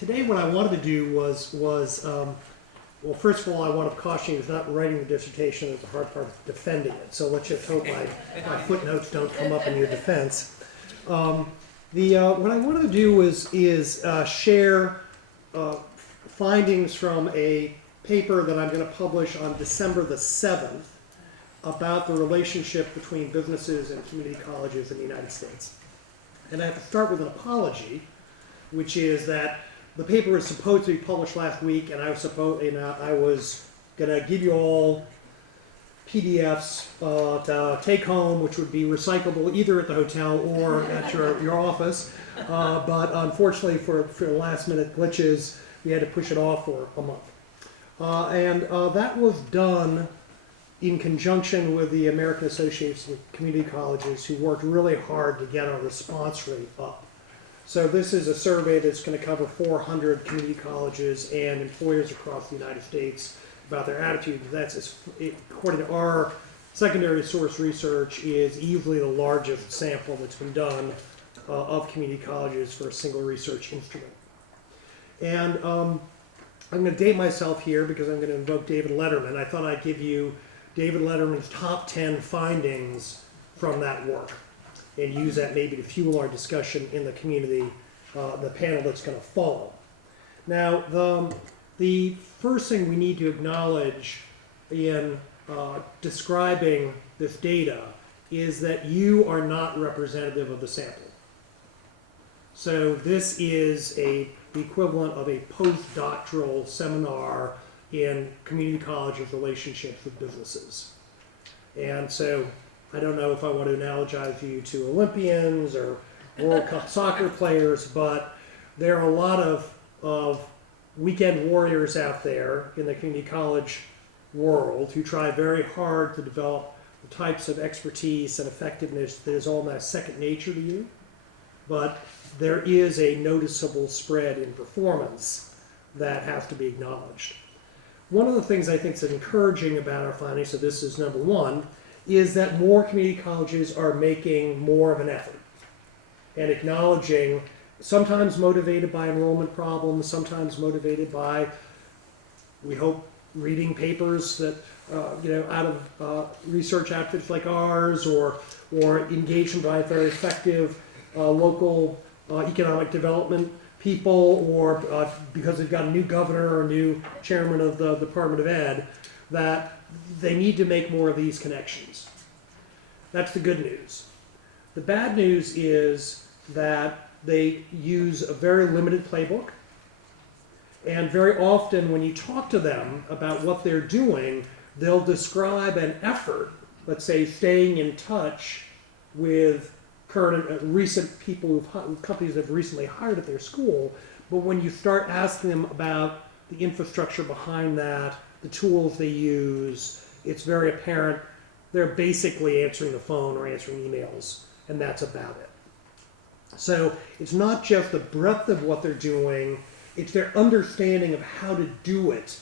Today what I wanted to do was well, first of all, I want to caution you, it's not writing the dissertation is the hard part, of defending it. So let's just hope my footnotes don't come up in your defense. What I wanted to do is share findings from a paper that I'm going to publish on December the 7th about the relationship between businesses and community colleges in the United States. And I have to start with an apology, which is that the paper was supposed to be published last week, and I was going to give you all PDFs to take home, which would be recyclable either at the hotel or at your office. But unfortunately, for last minute glitches, we had to push it off for a month. And that was done in conjunction with the American Association of Community Colleges, who worked really hard to get our response rate up. So this is a survey that's going to cover 400 community colleges and employers across the United States about their attitude. That's, according to our secondary source research, is easily the largest sample that's been done of community colleges for a single research instrument. And I'm going to date myself here because I'm going to invoke David Letterman. I thought I'd give you David Letterman's top 10 findings from that work and use that maybe to fuel our discussion in the community, the panel that's going to follow. Now, the first thing we need to acknowledge in describing this data is that you are not representative of the sample. So this is the equivalent of a postdoctoral seminar in community colleges' relationships with businesses. And so I don't know if I want to analogize you to Olympians or World Cup soccer players, but there are a lot of weekend warriors out there in the community college world who try very hard to develop the types of expertise and effectiveness that is almost second nature to you. But there is a noticeable spread in performance that has to be acknowledged. One of the things I think is encouraging about our findings, so this is number one, is that more community colleges are making more of an effort and acknowledging, sometimes motivated by enrollment problems, sometimes motivated by, we hope, reading papers that out of research outfits like ours, or engagement by very effective local economic development people, or because they've got a new governor or a new chairman of the Department of Ed, that they need to make more of these connections. That's the good news. The bad news is that they use a very limited playbook, and very often when you talk to them about what they're doing, they'll describe an effort, let's say staying in touch with current recent people companies that have recently hired at their school, but when you start asking them about the infrastructure behind that, the tools they use, it's very apparent they're basically answering the phone or answering emails, and that's about it. So it's not just the breadth of what they're doing, it's their understanding of how to do it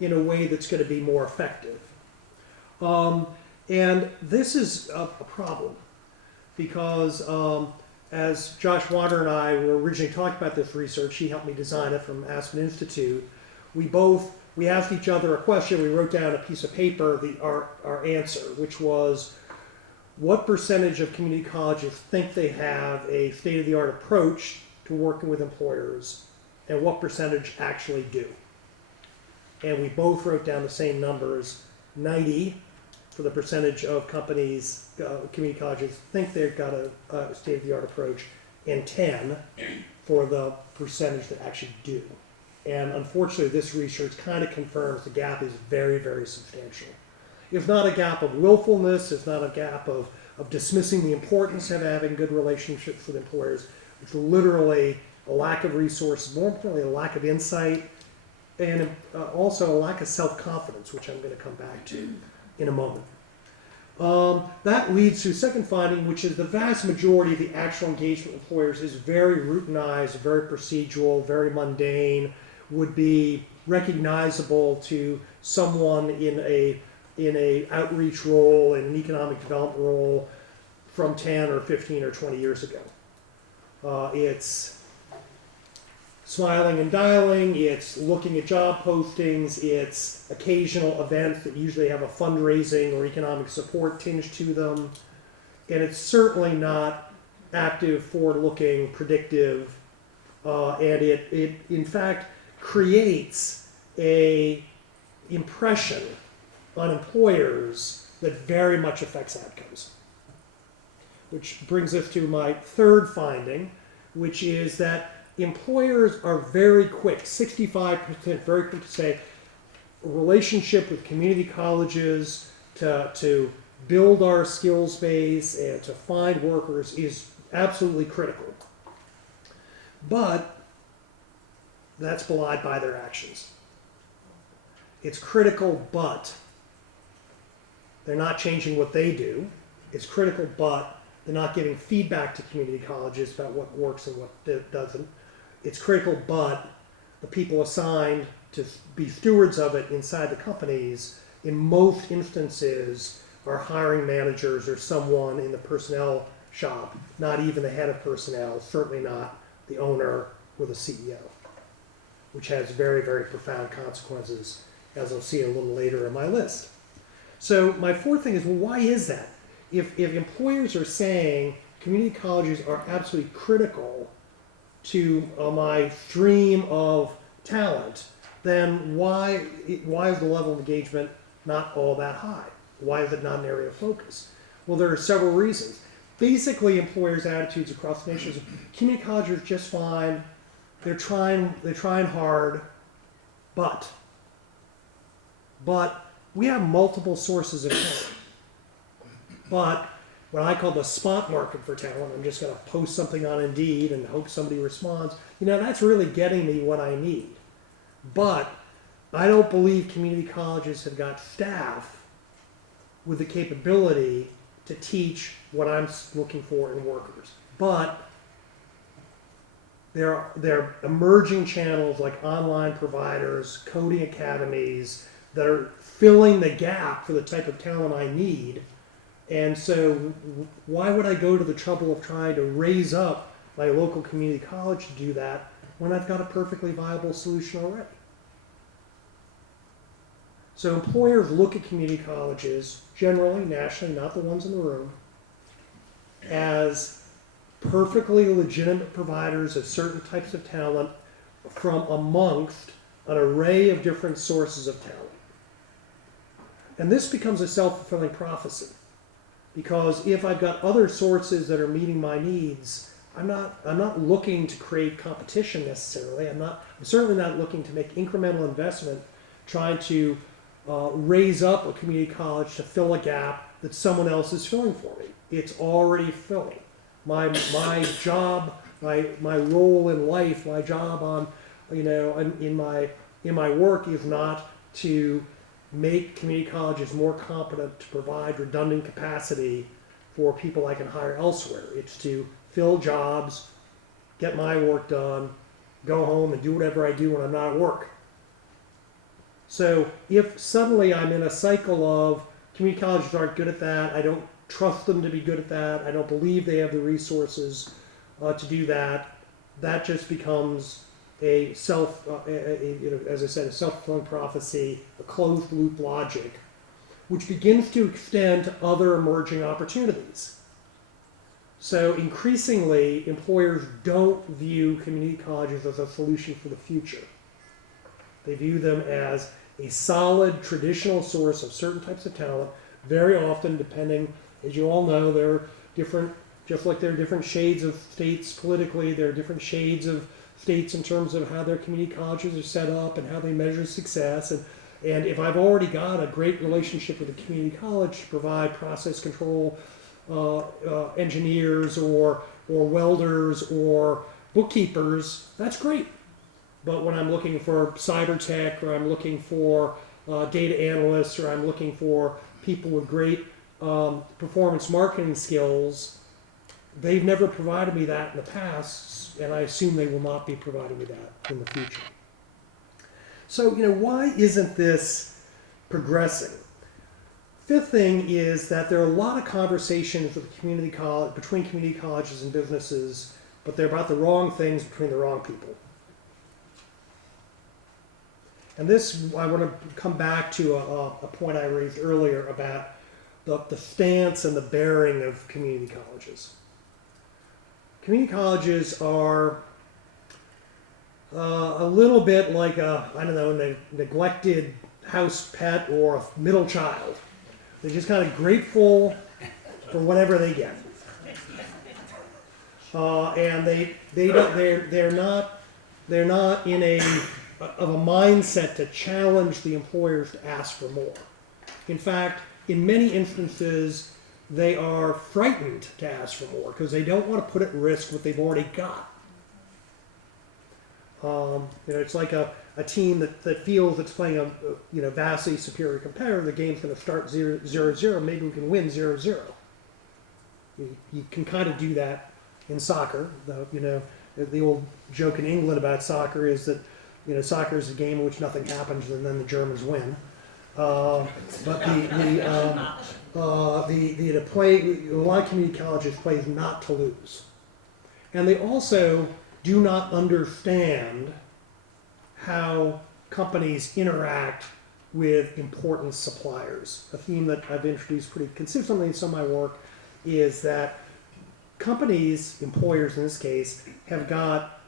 in a way that's going to be more effective. And this is a problem, because as Josh Water and I were originally talking about this research, he helped me design it from Aspen Institute, we asked each other a question, we wrote down a piece of paper, our answer, which was, what percentage of community colleges think they have a state-of-the-art approach to working with employers, and what percentage actually do? And we both wrote down the same numbers, 90 for the percentage of companies, community colleges, think they've got a state-of-the-art approach, and 10 for the percentage that actually do. And unfortunately, this research kind of confirms the gap is very, very substantial. It's not a gap of willfulness, it's not a gap of dismissing the importance of having good relationships with employers. It's literally a lack of resources, more importantly, a lack of insight, and also a lack of self-confidence, which I'm going to come back to in a moment. That leads to a second finding, which is the vast majority of the actual engagement with employers is very routinized, very procedural, very mundane, would be recognizable to someone in a outreach role, in an economic development role from 10 or 15 or 20 years ago. It's smiling and dialing, it's looking at job postings, it's occasional events that usually have a fundraising or economic support tinge to them, and it's certainly not active, forward-looking, predictive, and it in fact creates a impression on employers that very much affects outcomes. Which brings us to my third finding, which is that employers are very quick, 65% very quick to say, a relationship with community colleges to build our skills base and to find workers is absolutely critical. But that's belied by their actions. It's critical, but they're not changing what they do. It's critical, but they're not giving feedback to community colleges about what works and what doesn't. It's critical, but the people assigned to be stewards of it inside the companies, in most instances, are hiring managers or someone in the personnel shop, not even the head of personnel, certainly not the owner or the CEO, which has very, very profound consequences, as I'll see a little later in my list. So my fourth thing is, well, why is that? If employers are saying community colleges are absolutely critical to my stream of talent, then why is the level of engagement not all that high? Why is it not an area of focus? Well, there are several reasons. Basically, employers' attitudes across the nation is community colleges are just fine. They're trying hard, but we have multiple sources of talent. But what I call the spot market for talent, I'm just going to post something on Indeed and hope somebody responds. That's really getting me what I need. But I don't believe community colleges have got staff with the capability to teach what I'm looking for in workers. But there are emerging channels like online providers, coding academies that are filling the gap for the type of talent I need. And so why would I go to the trouble of trying to raise up my local community college to do that when I've got a perfectly viable solution already? So employers look at community colleges, generally, nationally, not the ones in the room, as perfectly legitimate providers of certain types of talent from amongst an array of different sources of talent. And this becomes a self-fulfilling prophecy. Because if I've got other sources that are meeting my needs, I'm not looking to create competition necessarily. I'm certainly not looking to make incremental investment trying to raise up a community college to fill a gap that someone else is filling for me. It's already filling. My job, my role in life, my job on in my work is not to make community colleges more competent to provide redundant capacity for people I can hire elsewhere. It's to fill jobs, get my work done, go home and do whatever I do when I'm not at work. So if suddenly I'm in a cycle of community colleges aren't good at that, I don't trust them to be good at that, I don't believe they have the resources to do that, that just becomes a as I said, a self-fulfilling prophecy, a closed-loop logic, which begins to extend to other emerging opportunities. So increasingly, employers don't view community colleges as a solution for the future. They view them as a solid, traditional source of certain types of talent, very often depending, as you all know, there are different, just like there are different shades of states politically, there are different shades of states in terms of how their community colleges are set up and how they measure success. And if I've already got a great relationship with a community college to provide process control engineers or welders or bookkeepers, that's great. But when I'm looking for cyber tech, or I'm looking for data analysts, or I'm looking for people with great performance marketing skills, they've never provided me that in the past, and I assume they will not be providing me that in the future. So, why isn't this progressing? Fifth thing is that there are a lot of conversations with between community colleges and businesses, but they're about the wrong things between the wrong people. And this, I want to come back to a point I raised earlier about the stance and the bearing of community colleges. Community colleges are a little bit like a, I don't know, neglected house pet or a middle child. They're just kind of grateful for whatever they get. And they're not in a mindset to challenge the employers to ask for more. In fact, in many instances, they are frightened to ask for more because they don't want to put at risk what they've already got. It's like a team that feels it's playing a vastly superior competitor. The game's going to start 0-0. Maybe we can win 0-0. You can kind of do that in soccer. The old joke in England about soccer is that soccer is a game in which nothing happens and then the Germans win. But the play, a lot of community colleges plays not to lose, and they also do not understand how companies interact with important suppliers. A theme that I've introduced pretty consistently in some of my work is that companies, employers in this case, have got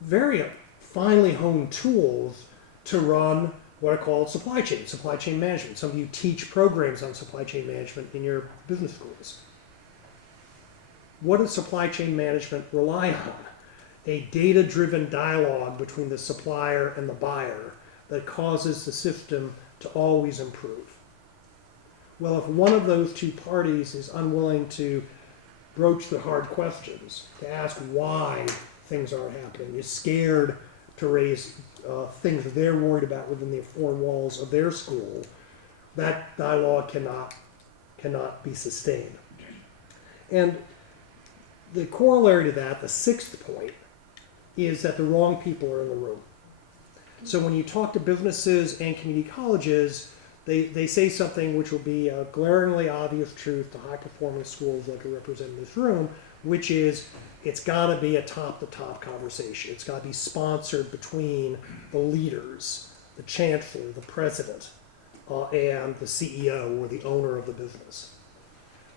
very finely honed tools to run what are called supply chain management. Some of you teach programs on supply chain management in your business schools. What does supply chain management rely on? A data-driven dialogue between the supplier and the buyer that causes the system to always improve. Well, if one of those two parties is unwilling to broach the hard questions, to ask why things aren't happening, is scared to raise things that they're worried about within the four walls of their school, that dialogue cannot be sustained. And the corollary to that, the sixth point, is that the wrong people are in the room. So when you talk to businesses and community colleges, they say something which will be a glaringly obvious truth to high-performing schools like are represented in this room, which is it's got to be a top-to-top conversation. It's got to be sponsored between the leaders, the chancellor, the president, and the CEO or the owner of the business.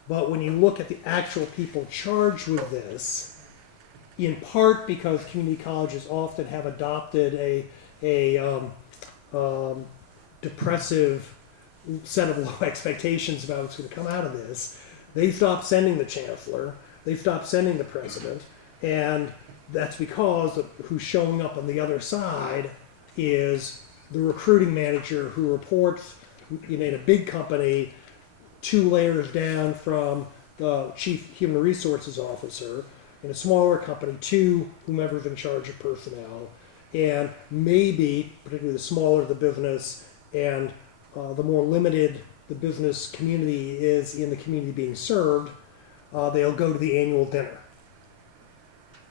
But when you look at the actual people charged with this, in part because community colleges often have adopted a depressive set of low expectations about what's going to come out of this, they stopped sending the chancellor, they stopped sending the president, and that's because who's showing up on the other side is the recruiting manager who reports in a big company 2 layers down from the chief human resources officer, in a smaller company to whomever's in charge of personnel, and maybe, particularly the smaller the business and the more limited the business community is in the community being served, they'll go to the annual dinner.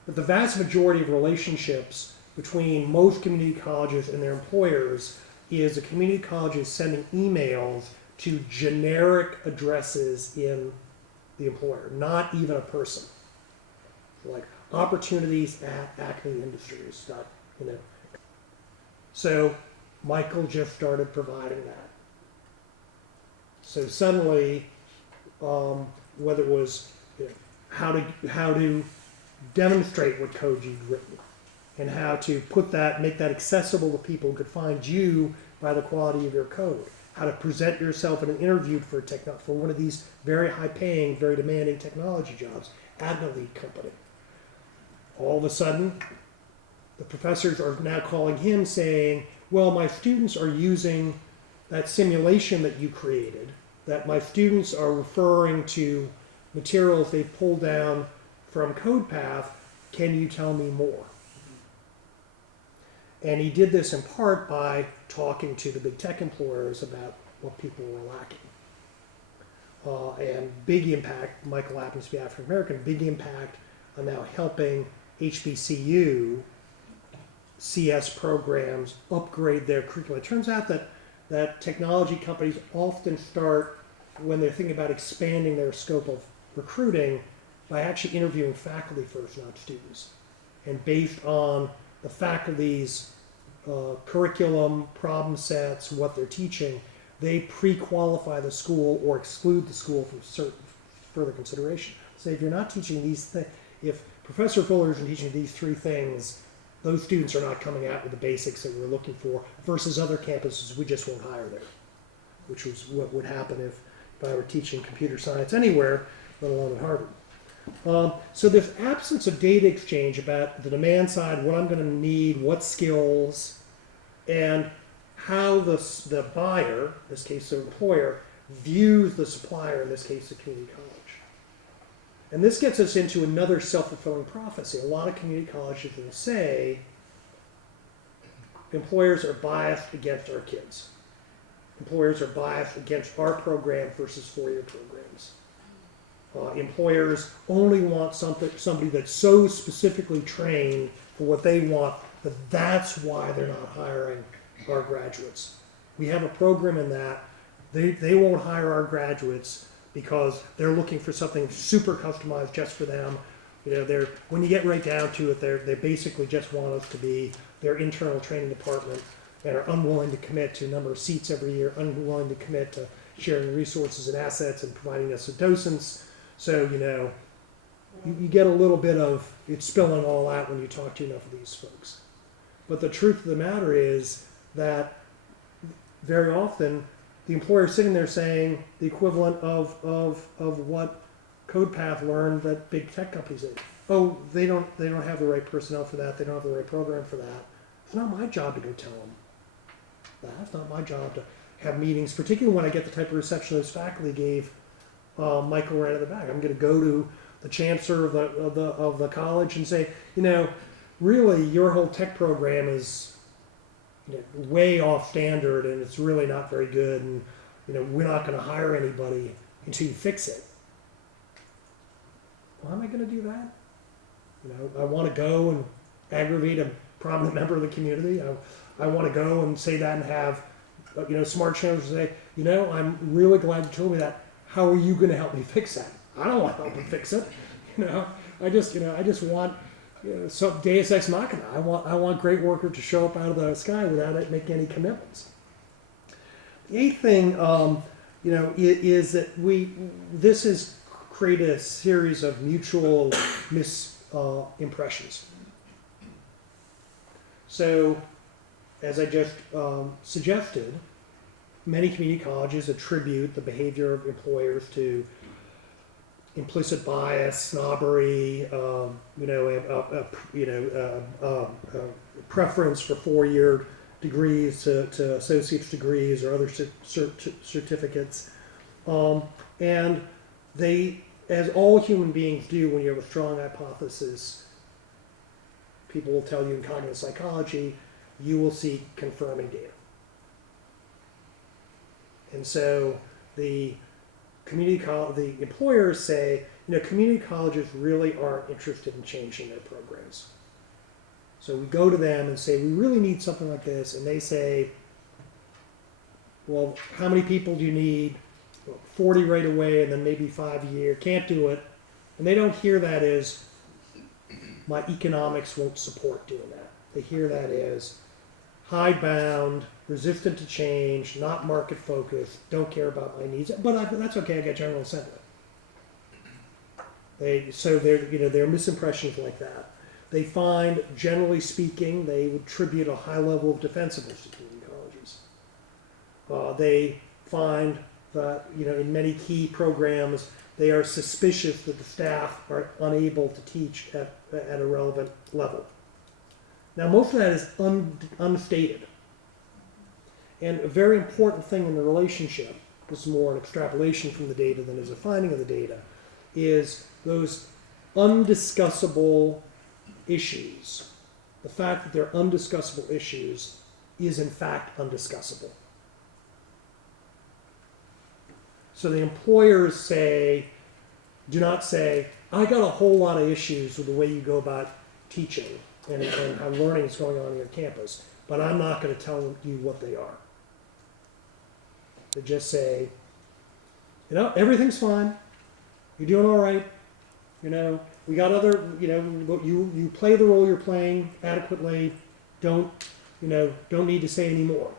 But the vast majority of relationships between most community colleges and their employers is the community colleges sending emails to generic addresses in the employer, not even a person. Like opportunities at Acme Industries, So Michael just started providing that. So suddenly, whether it was how to demonstrate what code you'd written, and how to make that accessible to people who could find you by the quality of your code, how to present yourself in an interview for one of these very high-paying, very demanding technology jobs at an elite company. All of a sudden, the professors are now calling him saying, well, my students are using that simulation that you created, that my students are referring to materials they pulled down from CodePath, can you tell me more? And he did this in part by talking to the big tech employers about what people were lacking. And big impact, Michael happens to be African American, big impact on now helping HBCU CS programs upgrade their curriculum. It turns out that technology companies often start, when they're thinking about expanding their scope of recruiting, by actually interviewing faculty first, not students. And based on the faculty's curriculum, problem sets, what they're teaching, they pre-qualify the school or exclude the school from certain further consideration. So if you're not teaching these things, if Professor Fuller isn't teaching these three things, those students are not coming out with the basics that we're looking for, versus other campuses we just won't hire there, which was what would happen if I were teaching computer science anywhere, let alone at Harvard. So there's absence of data exchange about the demand side, what I'm going to need, what skills, and how the buyer, in this case the employer, views the supplier, in this case the community college. And this gets us into another self-fulfilling prophecy. A lot of community colleges will say employers are biased against our kids. Employers are biased against our program versus four-year programs. Employers only want somebody that's so specifically trained for what they want that that's why they're not hiring our graduates. We have a program in that they won't hire our graduates because they're looking for something super customized just for them. When you get right down to it, they basically just want us to be their internal training department and are unwilling to commit to a number of seats every year, unwilling to commit to sharing resources and assets and providing us with docents. So, you get a little bit of it spilling all out when you talk to enough of these folks. But the truth of the matter is that very often the employer is sitting there saying the equivalent of what CodePath learned that big tech companies did. Oh, they don't have the right personnel for that. They don't have the right program for that. It's not my job to go tell them that. It's not my job to have meetings, particularly when I get the type of reception those faculty gave Michael right at the back. I'm going to go to the chancellor of the college and say, really your whole tech program is way off standard and it's really not very good, and we're not going to hire anybody until you fix it. Why am I going to do that? I want to go and aggravate a prominent member of the community. I want to go and say that and have smart channels say, I'm really glad you told me that. How are you going to help me fix that? I don't want to help him fix it. I just want some Deus Ex Machina. I want great worker to show up out of the sky without it making any commitments. The eighth thing, is that this has created a series of mutual misimpressions. So, as I just suggested, many community colleges attribute the behavior of employers to implicit bias, snobbery, preference for four-year degrees to associate's degrees or other certificates. And they, as all human beings do when you have a strong hypothesis, people will tell you in cognitive psychology, you will seek confirming data. And so the employers say, community colleges really aren't interested in changing their programs. So we go to them and say, we really need something like this. And they say, well, how many people do you need? Well, 40 right away and then maybe 5 a year. Can't do it. And they don't hear that as, my economics won't support doing that. They hear that as hidebound, resistant to change, not market focused, don't care about my needs, but that's okay, I get general incentive. Their misimpressions like that. They find, generally speaking, they would attribute a high level of defensiveness to community colleges. They find that, in many key programs, they are suspicious that the staff are unable to teach at a relevant level. Now, most of that is unstated. And a very important thing in the relationship, this is more an extrapolation from the data than is a finding of the data, is those undiscussable issues. The fact that they're undiscussable issues is in fact undiscussable. So the employers do not say, I got a whole lot of issues with the way you go about teaching and how learning is going on in your campus, but I'm not going to tell you what they are. They just say, everything's fine. You're doing all right. We got other, you play the role you're playing adequately. Don't don't need to say any more.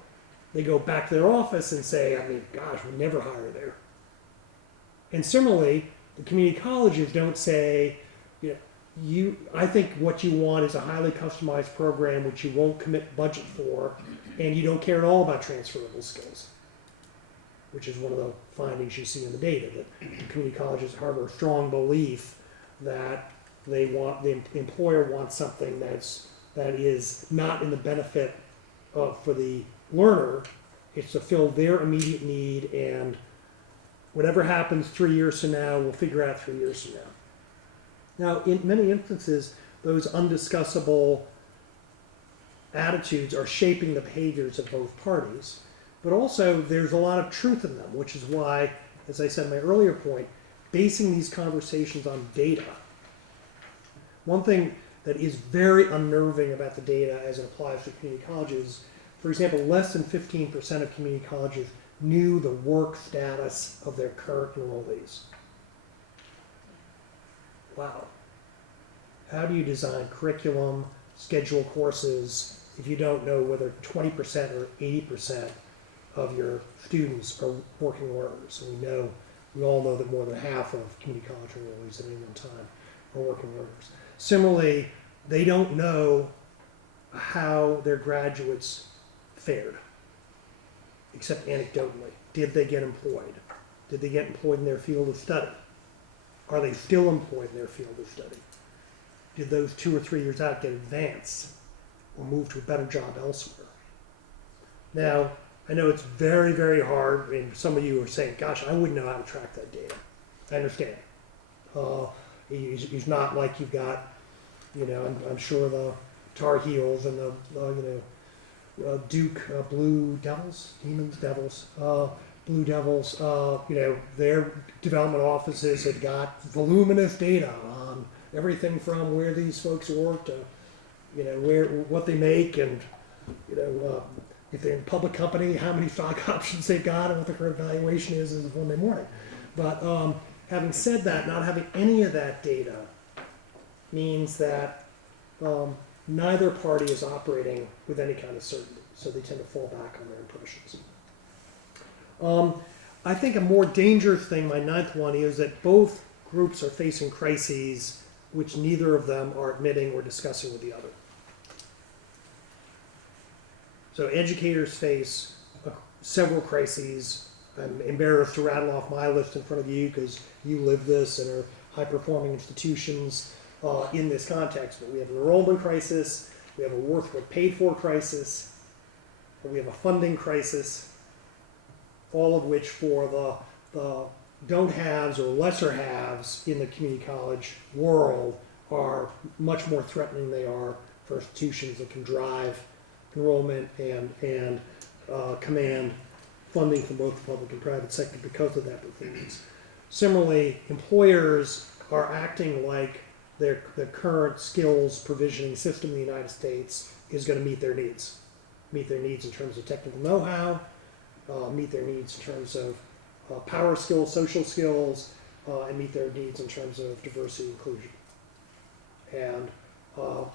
They go back to their office and say, gosh, we never hire there. And similarly, the community colleges don't say, I think what you want is a highly customized program which you won't commit budget for, and you don't care at all about transferable skills, which is one of the findings you see in the data, that the community colleges harbor a strong belief that the employer wants something that is not in the benefit for the learner. It's to fill their immediate need, and whatever happens 3 years from now, we'll figure out 3 years from now. Now, in many instances, those undiscussable attitudes are shaping the behaviors of both parties, but also there's a lot of truth in them, which is why, as I said in my earlier point, basing these conversations on data. One thing that is very unnerving about the data as it applies to community colleges, for example, less than 15% of community colleges knew the work status of their current enrollees. Wow. How do you design curriculum, schedule courses, if you don't know whether 20% or 80% of your students are working learners? And we all know that more than half of community college enrollees at any one time are working learners. Similarly, they don't know how their graduates fared, except anecdotally. Did they get employed? Did they get employed in their field of study? Are they still employed in their field of study? Did those 2 or 3 years out get advanced or move to a better job elsewhere? Now, I know it's very, very hard, and some of you are saying, gosh, I wouldn't know how to track that data. I understand. It's not like you've got, I'm sure the Tar Heels and the Duke Blue Devils, Blue Devils, their development offices have got voluminous data on everything from where these folks work to, what they make, and, if they're in a public company, how many stock options they've got and what the current valuation is as of Monday morning. But having said that, not having any of that data means that neither party is operating with any kind of certainty, so they tend to fall back on their impressions. I think a more dangerous thing, my ninth one, is that both groups are facing crises which neither of them are admitting or discussing with the other. So educators face several crises. I'm embarrassed to rattle off my list in front of you because you live this and are high-performing institutions in this context. But we have an enrollment crisis, we have a worth what paid for crisis, and we have a funding crisis, all of which for the don't haves or lesser haves in the community college world are much more threatening than they are for institutions that can drive enrollment and command funding from both the public and private sector because of that performance. Similarly, employers are acting like the current skills provisioning system in the United States is going to meet their needs in terms of technical know-how, meet their needs in terms of power skills, social skills, and meet their needs in terms of diversity and inclusion. And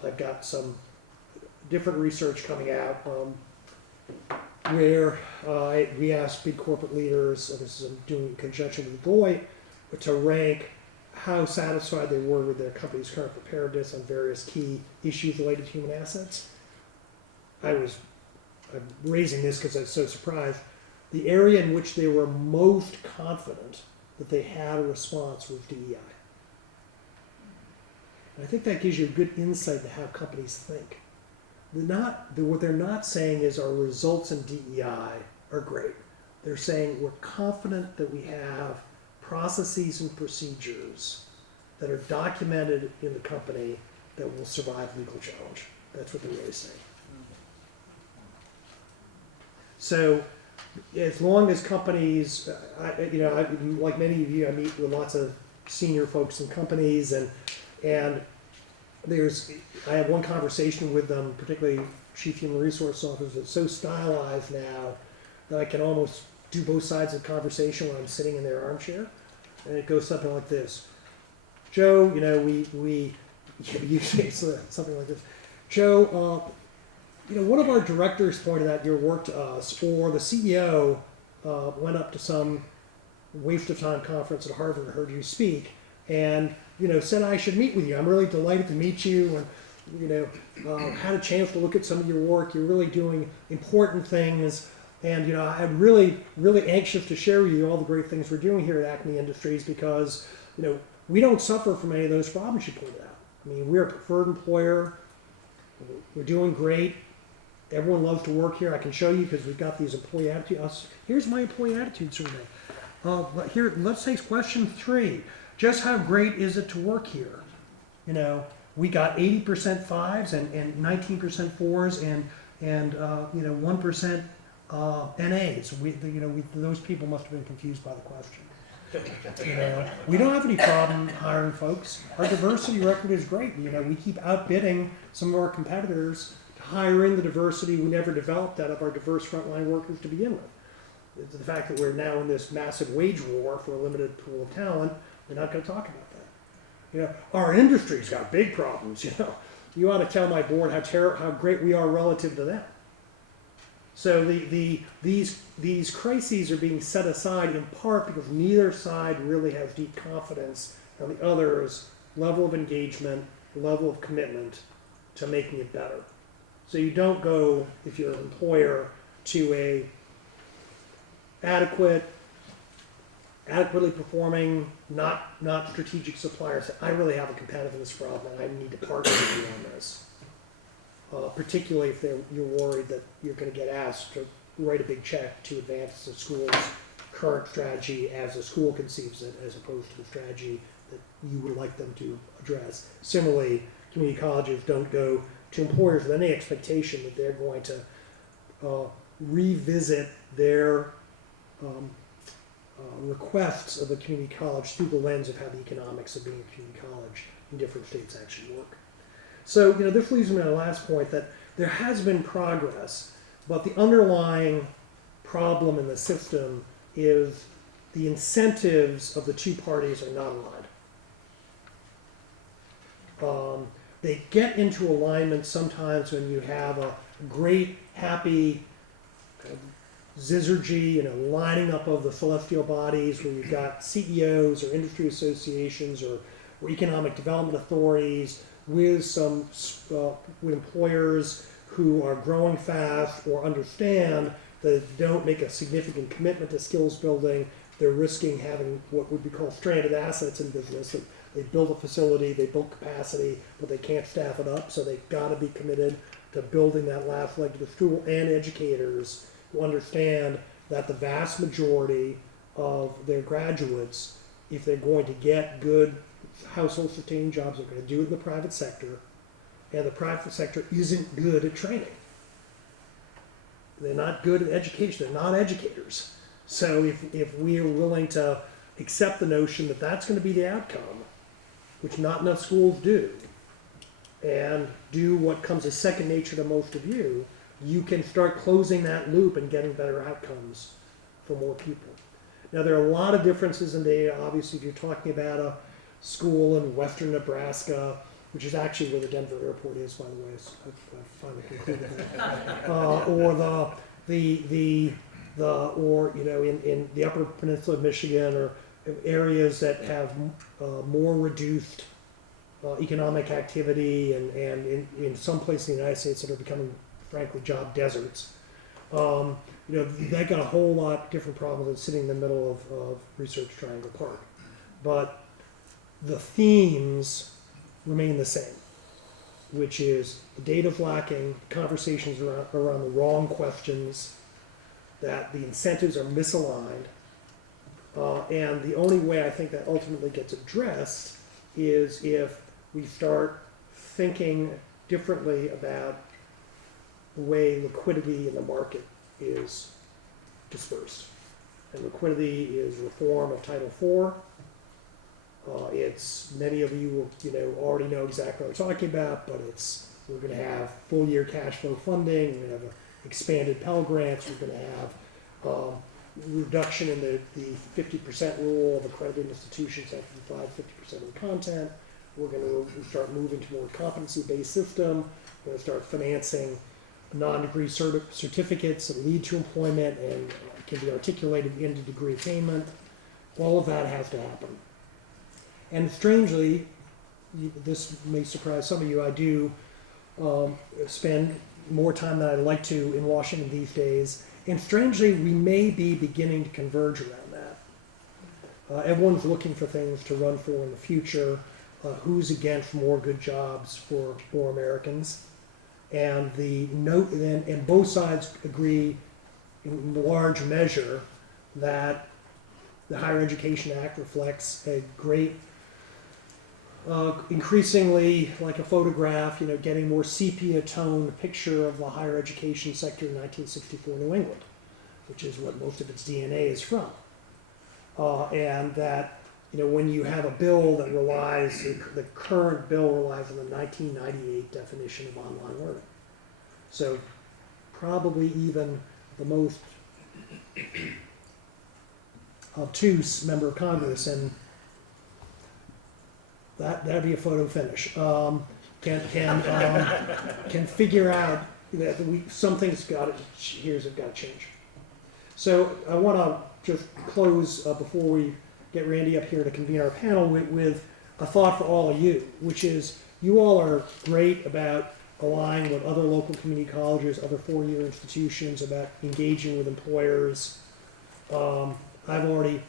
I've got some different research coming out where we asked big corporate leaders, and this is doing in conjunction with Deloitte, to rank how satisfied they were with their company's current preparedness on various key issues related to human assets. I'm raising this because I was so surprised. The area in which they were most confident that they had a response was DEI. And I think that gives you a good insight to how companies think. What they're not saying is our results in DEI are great. They're saying we're confident that we have processes and procedures that are documented in the company that will survive legal challenge. That's what they're really saying. So as long as companies, like many of you, I meet with lots of senior folks in companies, and I have one conversation with them, particularly chief human resource officers, that's so stylized now that I can almost do both sides of the conversation when I'm sitting in their armchair, and it goes something like this: Joe, we usually something like this. Joe, one of our directors pointed out your work to us, or the CEO went up to some waste of time conference at Harvard and heard you speak, and said I should meet with you. I'm really delighted to meet you, and had a chance to look at some of your work. You're really doing important things, and I'm really, really anxious to share with you all the great things we're doing here at Acme Industries, because we don't suffer from any of those problems you pointed out. I mean, we're a preferred employer. We're doing great. Everyone loves to work here. I can show you because we've got these employee attitudes. Here's my employee attitude survey. But here, let's take question 3. Just how great is it to work here? We got 80% 5s and 19% 4s and 1% NAs. Those people must have been confused by the question. We don't have any problem hiring folks. Our diversity record is great. We keep outbidding some of our competitors to hire in the diversity we never developed out of our diverse frontline workers to begin with. It's the fact that we're now in this massive wage war for a limited pool of talent, we're not going to talk about that. Our industry's got big problems. You ought to tell my board how great we are relative to them. So these crises are being set aside in part because neither side really has deep confidence in the other's level of engagement, level of commitment to making it better. So you don't go, if you're an employer, to a adequately performing, not strategic supplier, say, I really have a competitiveness problem and I need to partner with you on this. Particularly if you're worried that you're going to get asked to write a big check to advance the school's current strategy as the school conceives it, as opposed to the strategy that you would like them to address. Similarly, community colleges don't go to employers with any expectation that they're going to revisit their requests of a community college through the lens of how the economics of being a community college in different states actually work. So, this leads me to the last point, that there has been progress, but the underlying problem in the system is the incentives of the two parties are not aligned. They get into alignment sometimes when you have a great, happy syzygy, lining up of the celestial bodies where you've got CEOs or industry associations or economic development authorities with some with employers who are growing fast or understand that if they don't make a significant commitment to skills building, they're risking having what would be called stranded assets in business. They build a facility, they build capacity, but they can't staff it up, so they've got to be committed to building that last leg to the stool, and educators who understand that the vast majority of their graduates, if they're going to get good household sustaining jobs, are going to do it in the private sector, and the private sector isn't good at training. They're not good at education. They're not educators. So if we are willing to accept the notion that that's going to be the outcome, which not enough schools do, and do what comes as second nature to most of you, you can start closing that loop and getting better outcomes for more people. Now, there are a lot of differences in data. Obviously, if you're talking about a school in western Nebraska, which is actually where the Denver airport is, by the way, so I've finally concluded that. Or in the Upper Peninsula of Michigan, or areas that have more reduced economic activity, and in some places in the United States that are becoming, frankly, job deserts. They got a whole lot different problems than sitting in the middle of Research Triangle Park. But the themes remain the same, which is the data's lacking, conversations around the wrong questions, that the incentives are misaligned, and the only way I think that ultimately gets addressed is if we start thinking differently about the way liquidity in the market is dispersed. And liquidity is reform of Title IV. It's, many of you already know exactly what I'm talking about, but we're going to have full year cash flow funding, we're going to have expanded Pell Grants, we're going to have reduction in the 50% rule of accredited institutions have to provide 50% of the content. We're going to start moving to more competency-based system. We're going to start financing non-degree certificates that lead to employment and can be articulated into degree attainment. All of that has to happen. And strangely, this may surprise some of you, I do spend more time than I'd like to in Washington these days. And strangely, we may be beginning to converge around that. Everyone's looking for things to run for in the future. Who's against more good jobs for more Americans? And and both sides agree in large measure that the Higher Education Act reflects a great, increasingly like a photograph, getting more sepia-toned picture of the higher education sector in 1964 New England, which is what most of its DNA is from. And that, when you have a bill that relies, the current bill relies on the 1998 definition of online learning. So probably even the most obtuse member of Congress, and that'd be a photo finish, can figure out that some things have got to change. So I want to just close before we get Randy up here to convene our panel with a thought for all of you, which is you all are great about aligning with other local community colleges, other four-year institutions, about engaging with employers. I've already,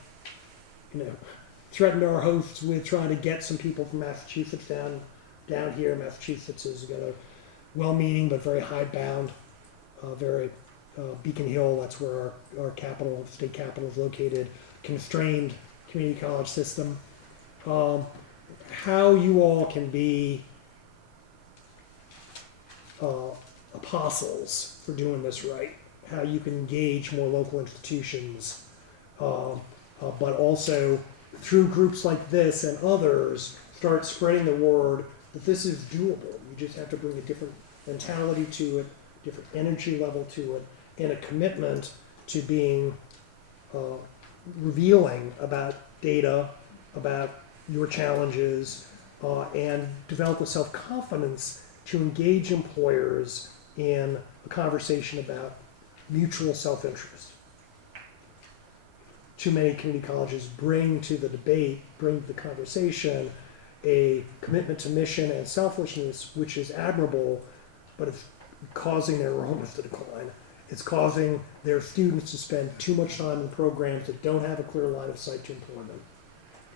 threatened our hosts with trying to get some people from Massachusetts down here. Massachusetts has got a well-meaning but very hidebound, Beacon Hill, that's where our capital, state capital is located, constrained community college system. How you all can be apostles for doing this right, how you can engage more local institutions, but also through groups like this and others, start spreading the word that this is doable. You just have to bring a different mentality to it, different energy level to it, and a commitment to being revealing about data, about your challenges, and develop the self-confidence to engage employers in a conversation about mutual self-interest. Too many community colleges bring to the debate, bring to the conversation, a commitment to mission and selflessness, which is admirable, but it's causing their enrollments to decline. It's causing their students to spend too much time in programs that don't have a clear line of sight to employment.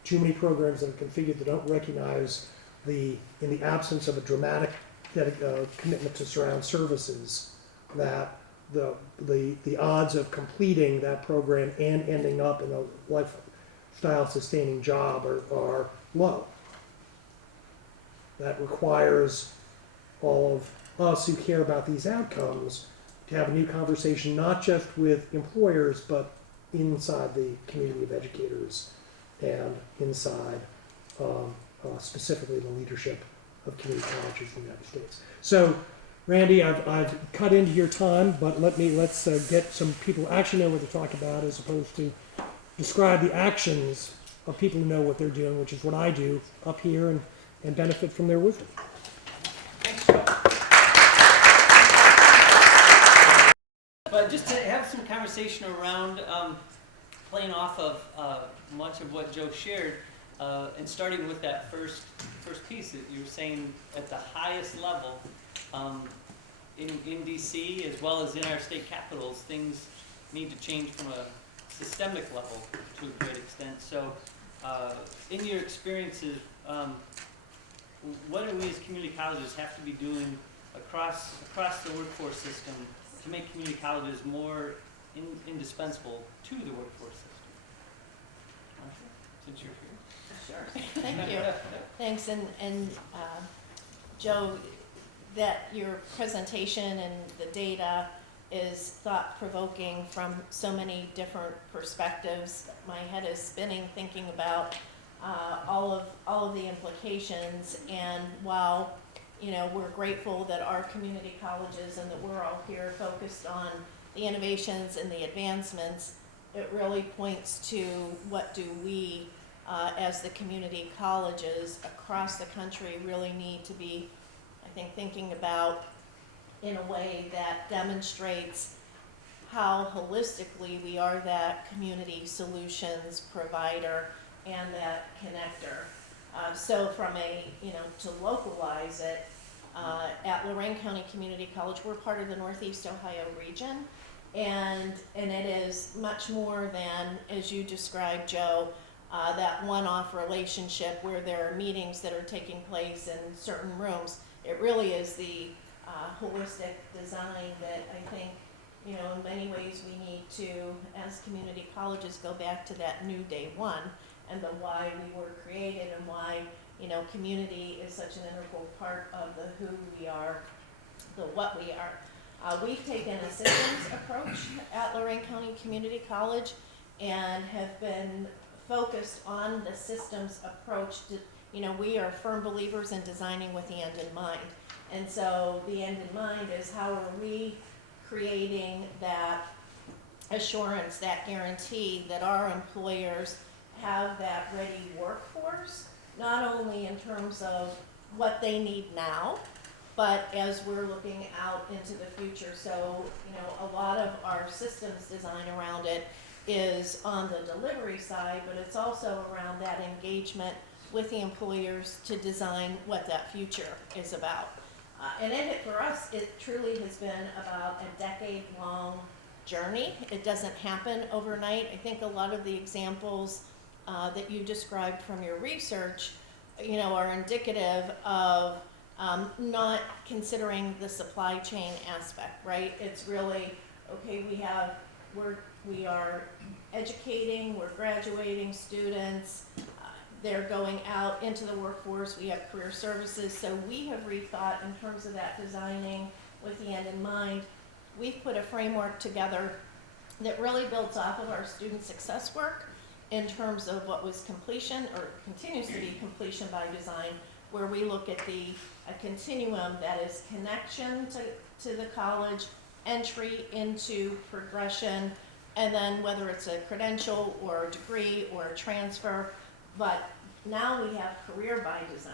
Too many programs that are configured that don't recognize in the absence of a dramatic commitment to surround services, that the odds of completing that program and ending up in a lifestyle sustaining job are low. That requires all of us who care about these outcomes to have a new conversation, not just with employers, but inside the community of educators and inside specifically the leadership of community colleges in the United States. So, Randy, I've cut into your time, but let's get some people who actually know what to talk about, as opposed to describe the actions of people who know what they're doing, which is what I do up here, and benefit from their wisdom. Thanks, Joe. But just to have some conversation around playing off of much of what Joe shared, and starting with that first piece that you were saying at the highest level, in DC as well as in our state capitals, things need to change from a systemic level to a great extent. So in your experiences, what do we as community colleges have to be doing across the workforce system to make community colleges more indispensable to the workforce system? Marsha, since you're here. Sure. Thank you. Thanks. And Joe, that your presentation and the data is thought-provoking from so many different perspectives. My head is spinning thinking about all of the implications. And while we're grateful that our community colleges and that we're all here focused on the innovations and the advancements, it really points to what do we as the community colleges across the country really need to be, I think, thinking about in a way that demonstrates how holistically we are that community solutions provider and that connector. So from a, to localize it, at Lorraine County Community College, we're part of the Northeast Ohio region, and it is much more than, as you described, Joe, that one-off relationship where there are meetings that are taking place in certain rooms. It really is the holistic design that I think, in many ways we need to, as community colleges, go back to that new day one and the why we were created and why, community is such an integral part of the who we are, the what we are. We've taken a systems approach at Lorraine County Community College and have been focused on the systems approach. We are firm believers in designing with the end in mind. And so the end in mind is how are we creating that assurance, that guarantee that our employers have that ready workforce, not only in terms of what they need now, but as we're looking out into the future. So, a lot of our systems design around it is on the delivery side, but it's also around that engagement with the employers to design what that future is about. And for us, it truly has been about a decade-long journey. It doesn't happen overnight. I think a lot of the examples that you described from your research, are indicative of not considering the supply chain aspect, right? It's really, okay, we are educating, we're graduating students, they're going out into the workforce, we have career services, so we have rethought in terms of that designing with the end in mind. We've put a framework together that really builds off of our student success work in terms of what was completion, or continues to be completion by design, where we look at a continuum that is connection to the college, entry into progression, and then whether it's a credential or a degree or a transfer, but now we have career by design.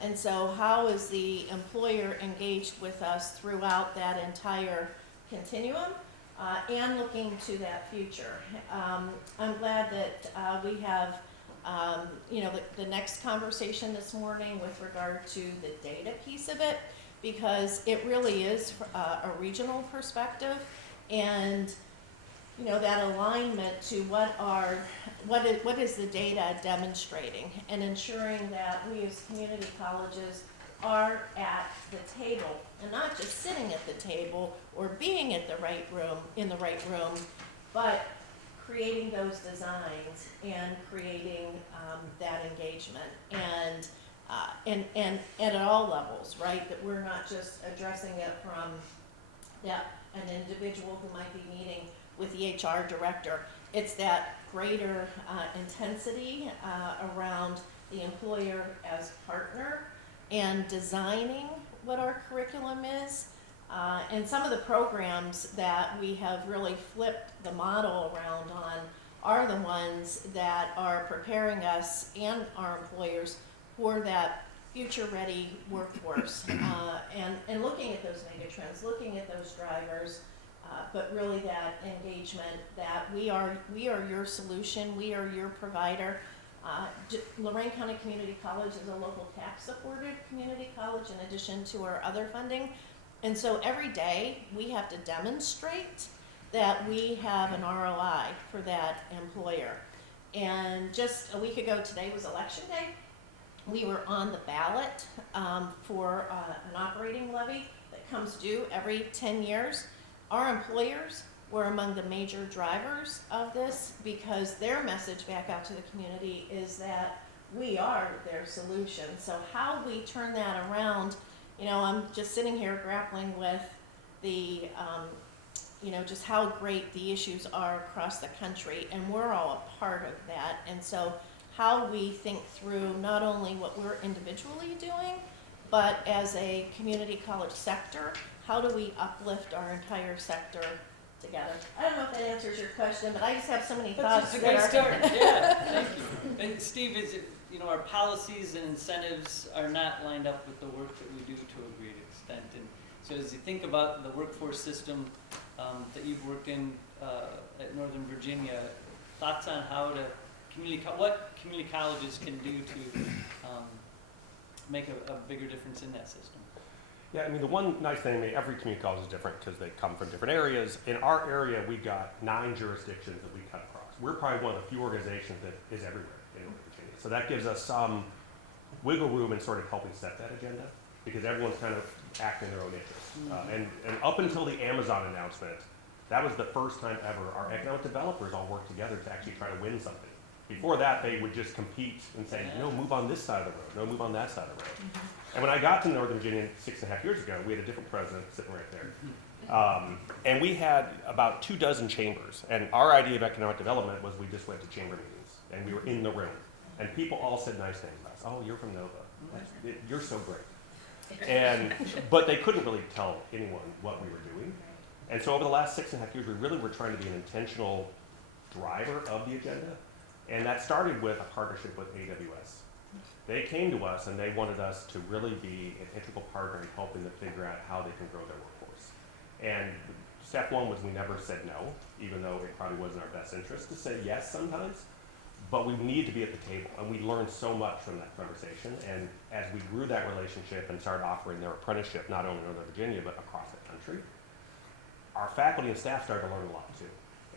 And so how is the employer engaged with us throughout that entire continuum and looking to that future? I'm glad that we have the next conversation this morning with regard to the data piece of it, because it really is a regional perspective, and that alignment to what is the data demonstrating, and ensuring that we as community colleges are at the table and not just sitting at the table or being at in the right room, but creating those designs and creating that engagement and at all levels, right? That we're not just addressing it from an individual who might be meeting with the HR director. It's that greater intensity around the employer as partner and designing what our curriculum is. And some of the programs that we have really flipped the model around on are the ones that are preparing us and our employers for that future-ready workforce, and looking at those mega trends, looking at those drivers, but really that engagement that we are your solution, we are your provider. Lorraine County Community College is a local tax-supported community college in addition to our other funding. And so every day we have to demonstrate that we have an ROI for that employer. And just a week ago today was election day. We were on the ballot for an operating levy that comes due every 10 years. Our employers were among the major drivers of this, because their message back out to the community is that we are their solution. So how we turn that around, I'm just sitting here grappling with the, just how great the issues are across the country, and we're all a part of that. And so how we think through not only what we're individually doing, but as a community college sector, how do we uplift our entire sector together? I don't know if that answers your question, but I just have so many thoughts. That's a great start. Yeah, thank you. And Steve, our policies and incentives are not lined up with the work that we do to a great extent, and So as you think about the workforce system that you've worked in at Northern Virginia, thoughts on how to what community colleges can do to make a bigger difference in that system? Yeah, I mean, the one nice thing, every community college is different because they come from different areas. In our area, we've got 9 jurisdictions that we cut across. We're probably one of the few organizations that is everywhere in Northern Virginia. So that gives us some wiggle room in sort of helping set that agenda because everyone's kind of acting in their own interest. And up until the Amazon announcement, that was the first time ever our economic developers all worked together to actually try to win something. Before that, they would just compete and say, no, move on this side of the road, no, move on that side of the road. And when I got to Northern Virginia 6.5 years ago, we had a different president sitting right there. And we had about 24 chambers. And our idea of economic development was we just went to chamber meetings and we were in the room. And people all said nice things about us. Oh, you're from Nova. You're so great. But they couldn't really tell anyone what we were doing. And so over the last 6.5 years, we really were trying to be an intentional driver of the agenda. And that started with a partnership with AWS. They came to us and they wanted us to really be an integral partner in helping them figure out how they can grow their workforce. And step one was we never said no, even though it probably wasn't our best interest to say yes sometimes. But we needed to be at the table, and we learned so much from that conversation. And as we grew that relationship and started offering their apprenticeship, not only in Northern Virginia, but across the country, our faculty and staff started to learn a lot too.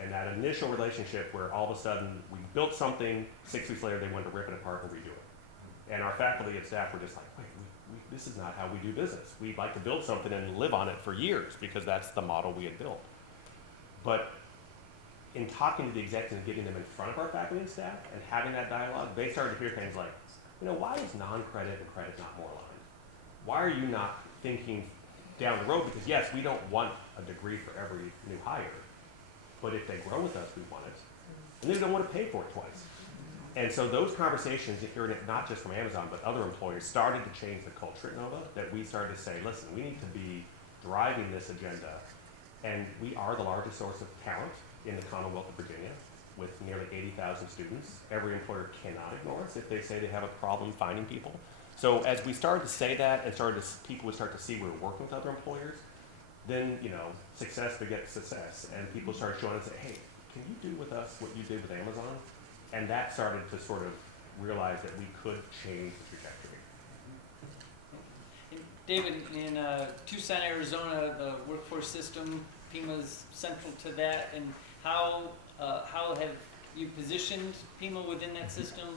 And that initial relationship where all of a sudden we built something, 6 weeks later they wanted to rip it apart and redo it. And our faculty and staff were just like, wait, this is not how we do business. We'd like to build something and live on it for years because that's the model we had built. But in talking to the executives and getting them in front of our faculty and staff and having that dialogue, they started to hear things like, why is non-credit and credit not more aligned? Why are you not thinking down the road? Because yes, we don't want a degree for every new hire, but if they grow with us, we want it. And they don't want to pay for it twice. And so those conversations, hearing it not just from Amazon, but other employers, started to change the culture at Nova, that we started to say, listen, we need to be driving this agenda. And we are the largest source of talent in the Commonwealth of Virginia, with nearly 80,000 students. Every employer cannot ignore us if they say they have a problem finding people. So as we started to say that and people would start to see we were working with other employers, then, success begets success. And people started showing us, hey, can you do with us what you did with Amazon? And that started to sort of realize that we could change the trajectory. David, in Tucson, Arizona, the workforce system, PIMA's central to that, and how have you positioned PIMA within that system,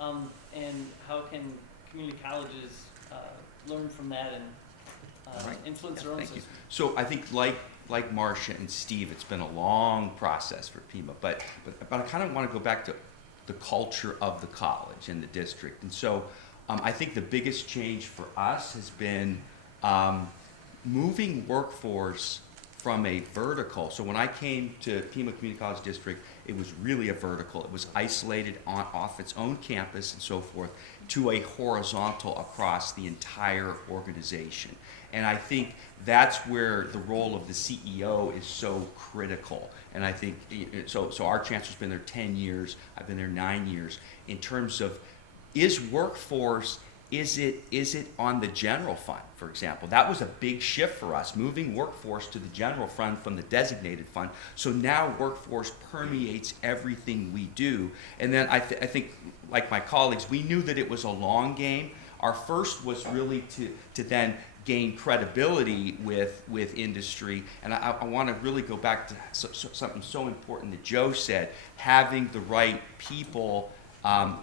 and how can community colleges learn from that and influence their own system? So I think like Marcia and Steve, it's been a long process for PIMA, but I kind of want to go back to the culture of the college and the district. And so I think the biggest change for us has been moving workforce from a vertical. So when I came to Pima Community College District, it was really a vertical. It was isolated off its own campus and so forth, to a horizontal across the entire organization. And I think that's where the role of the CEO is so critical. And I think, so our chancellor's been there 10 years, I've been there 9 years. In terms of, is workforce, is it on the general fund, for example? That was a big shift for us, moving workforce to the general fund from the designated fund. So now workforce permeates everything we do. And then I think, like my colleagues, we knew that it was a long game. Our first was really to then gain credibility with industry. And I want to really go back to something so important that Joe said, having the right people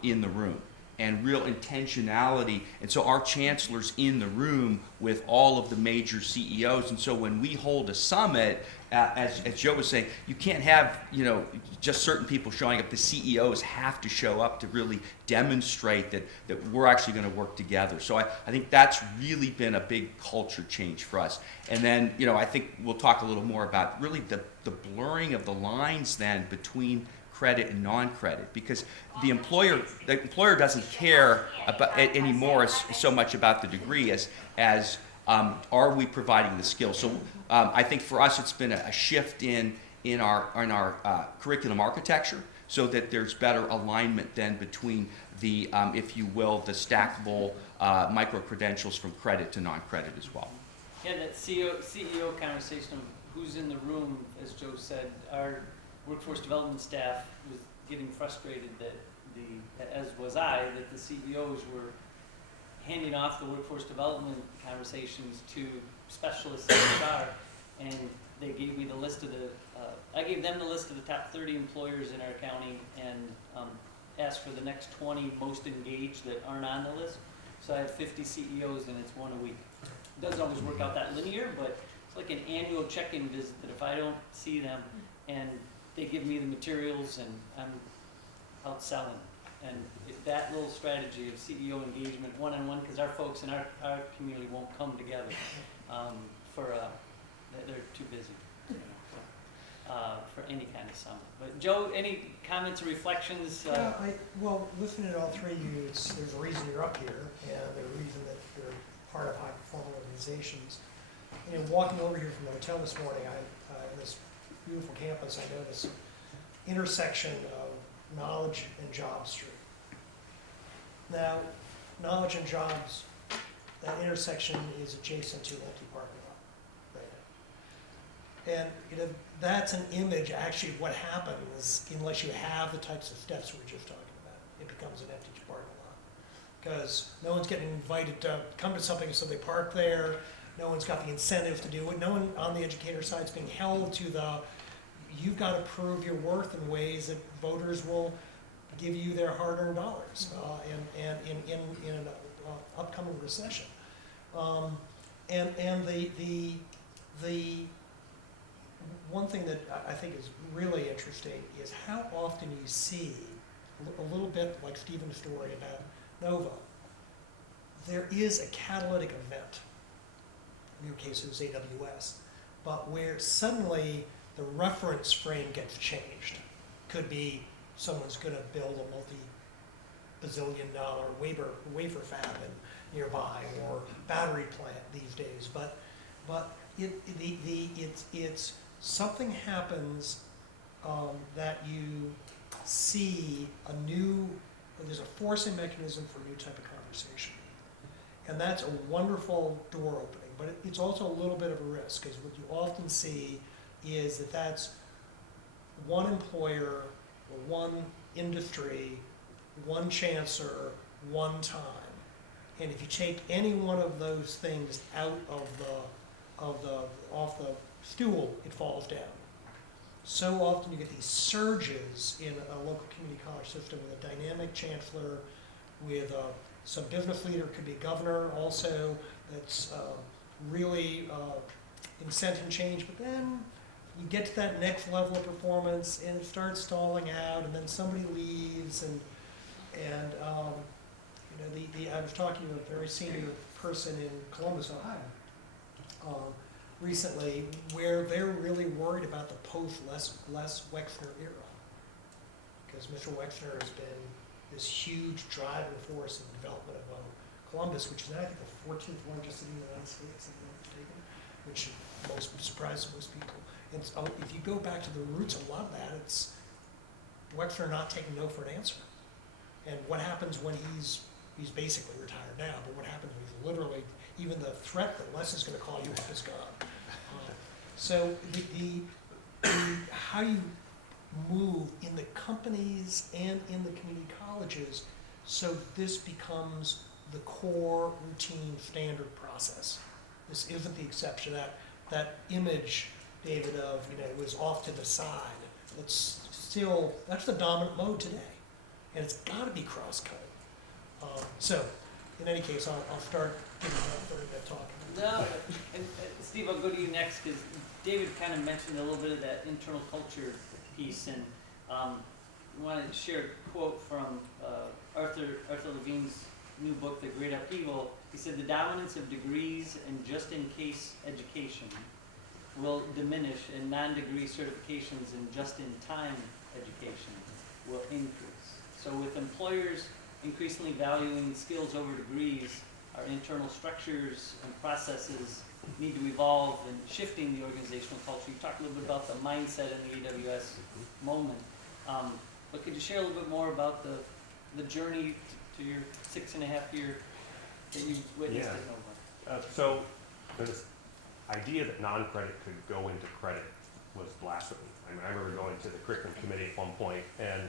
in the room and real intentionality. And so our chancellor's in the room with all of the major CEOs. And so when we hold a summit, as Joe was saying, you can't have just certain people showing up. The CEOs have to show up to really demonstrate that we're actually going to work together. So I think that's really been a big culture change for us. And then I think we'll talk a little more about really the blurring of the lines then between credit and non-credit, because the employer doesn't care about anymore so much about the degree as are we providing the skills. So I think for us it's been a shift in our curriculum architecture, so that there's better alignment then between the if you will, the stackable micro credentials from credit to non-credit as well. Yeah, that CEO conversation of who's in the room, as Joe said, our workforce development staff was getting frustrated that as was I, that the CEOs were handing off the workforce development conversations to specialists in HR, and they gave me the list of I gave them the list of the top 30 employers in our county and asked for the next 20 most engaged that aren't on the list. So I have 50 CEOs and it's one a week. It doesn't always work out that linear, but it's like an annual check-in visit that if I don't see them and they give me the materials and I'm out selling. And that little strategy of CEO engagement one-on-one, because our folks in our community won't come together they're too busy, you know, for any kind of summit. But Joe, any comments or reflections? Yeah, well, listening to all three of you, there's a reason you're up here, and there's a reason that you're part of high-performing organizations. You know, walking over here from the hotel this morning, in this beautiful campus, I noticed intersection of Knowledge and Job Street. Now, Knowledge and Jobs, that intersection is adjacent to an empty parking lot right now. And you know, that's an image actually of what happens unless you have the types of steps we were just talking about. It becomes an empty parking lot. Because no one's getting invited to come to something, so they park there. No one's got the incentive to do it. No one on the educator side is being held to you've got to prove your worth in ways that voters will give you their hard-earned dollars and in an upcoming recession. And the one thing that I think is really interesting is how often you see, a little bit like Stephen's story about Nova, there is a catalytic event. In your case, it was AWS, but where suddenly the reference frame gets changed. Could be someone's going to build a multi-bazillion-dollar wafer fab nearby, or battery plant these days. But it's something happens that you see there's a forcing mechanism for a new type of conversation, and that's a wonderful door opening. But it's also a little bit of a risk, because what you often see is that that's one employer or one industry, one chancellor, one time. And if you take any one of those things out off the stool, it falls down. So often you get these surges in a local community college system with a dynamic chancellor, with some business leader, could be a governor also, that's really incenting change, but then you get to that next level of performance and it starts stalling out, and then somebody leaves, and you know, I was talking to a very senior person in Columbus, Ohio, recently, where they're really worried about the post-Les Wexner era, because Mr. Wexner has been this huge driving force in the development of Columbus, which is, I think, the 14th largest city in the United States, if I'm not mistaken, which most surprises most people. And so if you go back to the roots of a lot of that, it's Wexner not taking no for an answer. And what happens when he's basically retired now, but what happens when he's literally, even the threat that Les is going to call you up is gone. So how you move in the companies and in the community colleges, so this becomes the core routine standard process. This isn't the exception. That image, David, of, you know, it was off to the side. That's the dominant mode today, and it's got to be cross-cutting. So, in any case, I'll start giving you that talk. No, and Steve, I'll go to you next, because David kind of mentioned a little bit of that internal culture piece, and I want to share a quote from Arthur Levine's new book, The Great Upheaval. He said, "The dominance of degrees and just-in-case education will diminish, and non-degree certifications and just-in-time education will increase." So with employers increasingly valuing skills over degrees, our internal structures and processes need to evolve and shifting the organizational culture. You talked a little bit about the mindset in the AWS moment, but could you share a little bit more about the journey to your 6.5 year that you witnessed at Nova? So there's idea that non-credit could go into credit was blasphemy. I mean, I remember going to the curriculum committee at one point and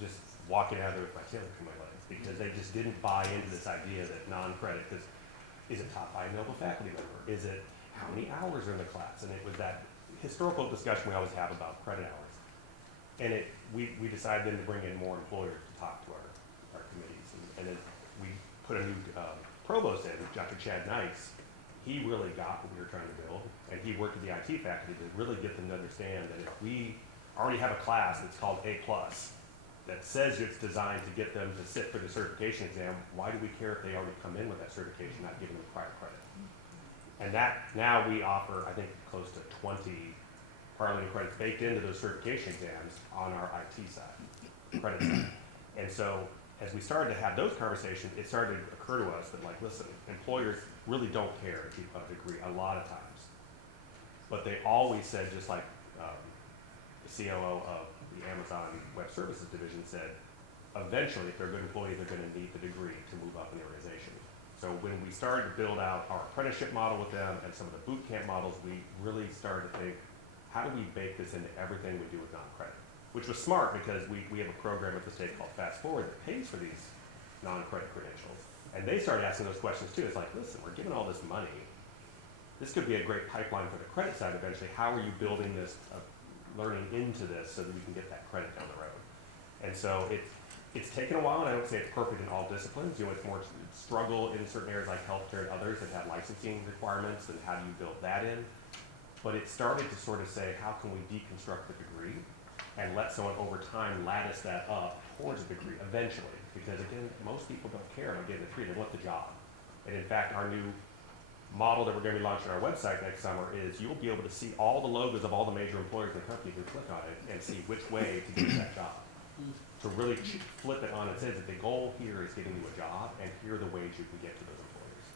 just walking out of there with my tail between my legs because they just didn't buy into this idea that non-credit, because is it taught by a noble faculty member? Is it how many hours are in the class? And it was that historical discussion we always have about credit hours. And we decided then to bring in more employers to talk to our committees. And then we put a new provost in, Dr. Chad Nice. He really got what we were trying to build, and he worked with the IT faculty to really get them to understand that if we already have a class that's called A+, that says it's designed to get them to sit for the certification exam, why do we care if they already come in with that certification, not giving them prior credit? And that, now we offer, I think, close to 20 parliament credits baked into those certification exams on our IT side, credit side. And so, as we started to have those conversations, it started to occur to us that, like, listen, employers really don't care if you have a degree a lot of times. But they always said, just like the COO of the Amazon Web Services Division said, eventually, if they're good employees, they're going to need the degree to move up in the organization. So when we started to build out our apprenticeship model with them and some of the boot camp models, we really started to think, how do we bake this into everything we do with non-credit? Which was smart because we have a program at the state called Fast Forward that pays for these non-credit credentials. And they started asking those questions too. It's like, listen, we're giving all this money. This could be a great pipeline for the credit side eventually. How are you building this learning into this so that we can get that credit down the road? And so it's taken a while, and I don't say it's perfect in all disciplines. You know, it's more struggle in certain areas like healthcare and others that have licensing requirements, and how do you build that in? But it started to sort of say, how can we deconstruct the degree and let someone over time lattice that up towards a degree eventually? Because again, most people don't care about getting a degree, they want the job. And in fact, our new model that we're going to be launching on our website next summer is you'll be able to see all the logos of all the major employers in the company. You can click on it and see which way to get that job. To really flip it on its head, that the goal here is getting you a job, and here are the ways you can get to those employers.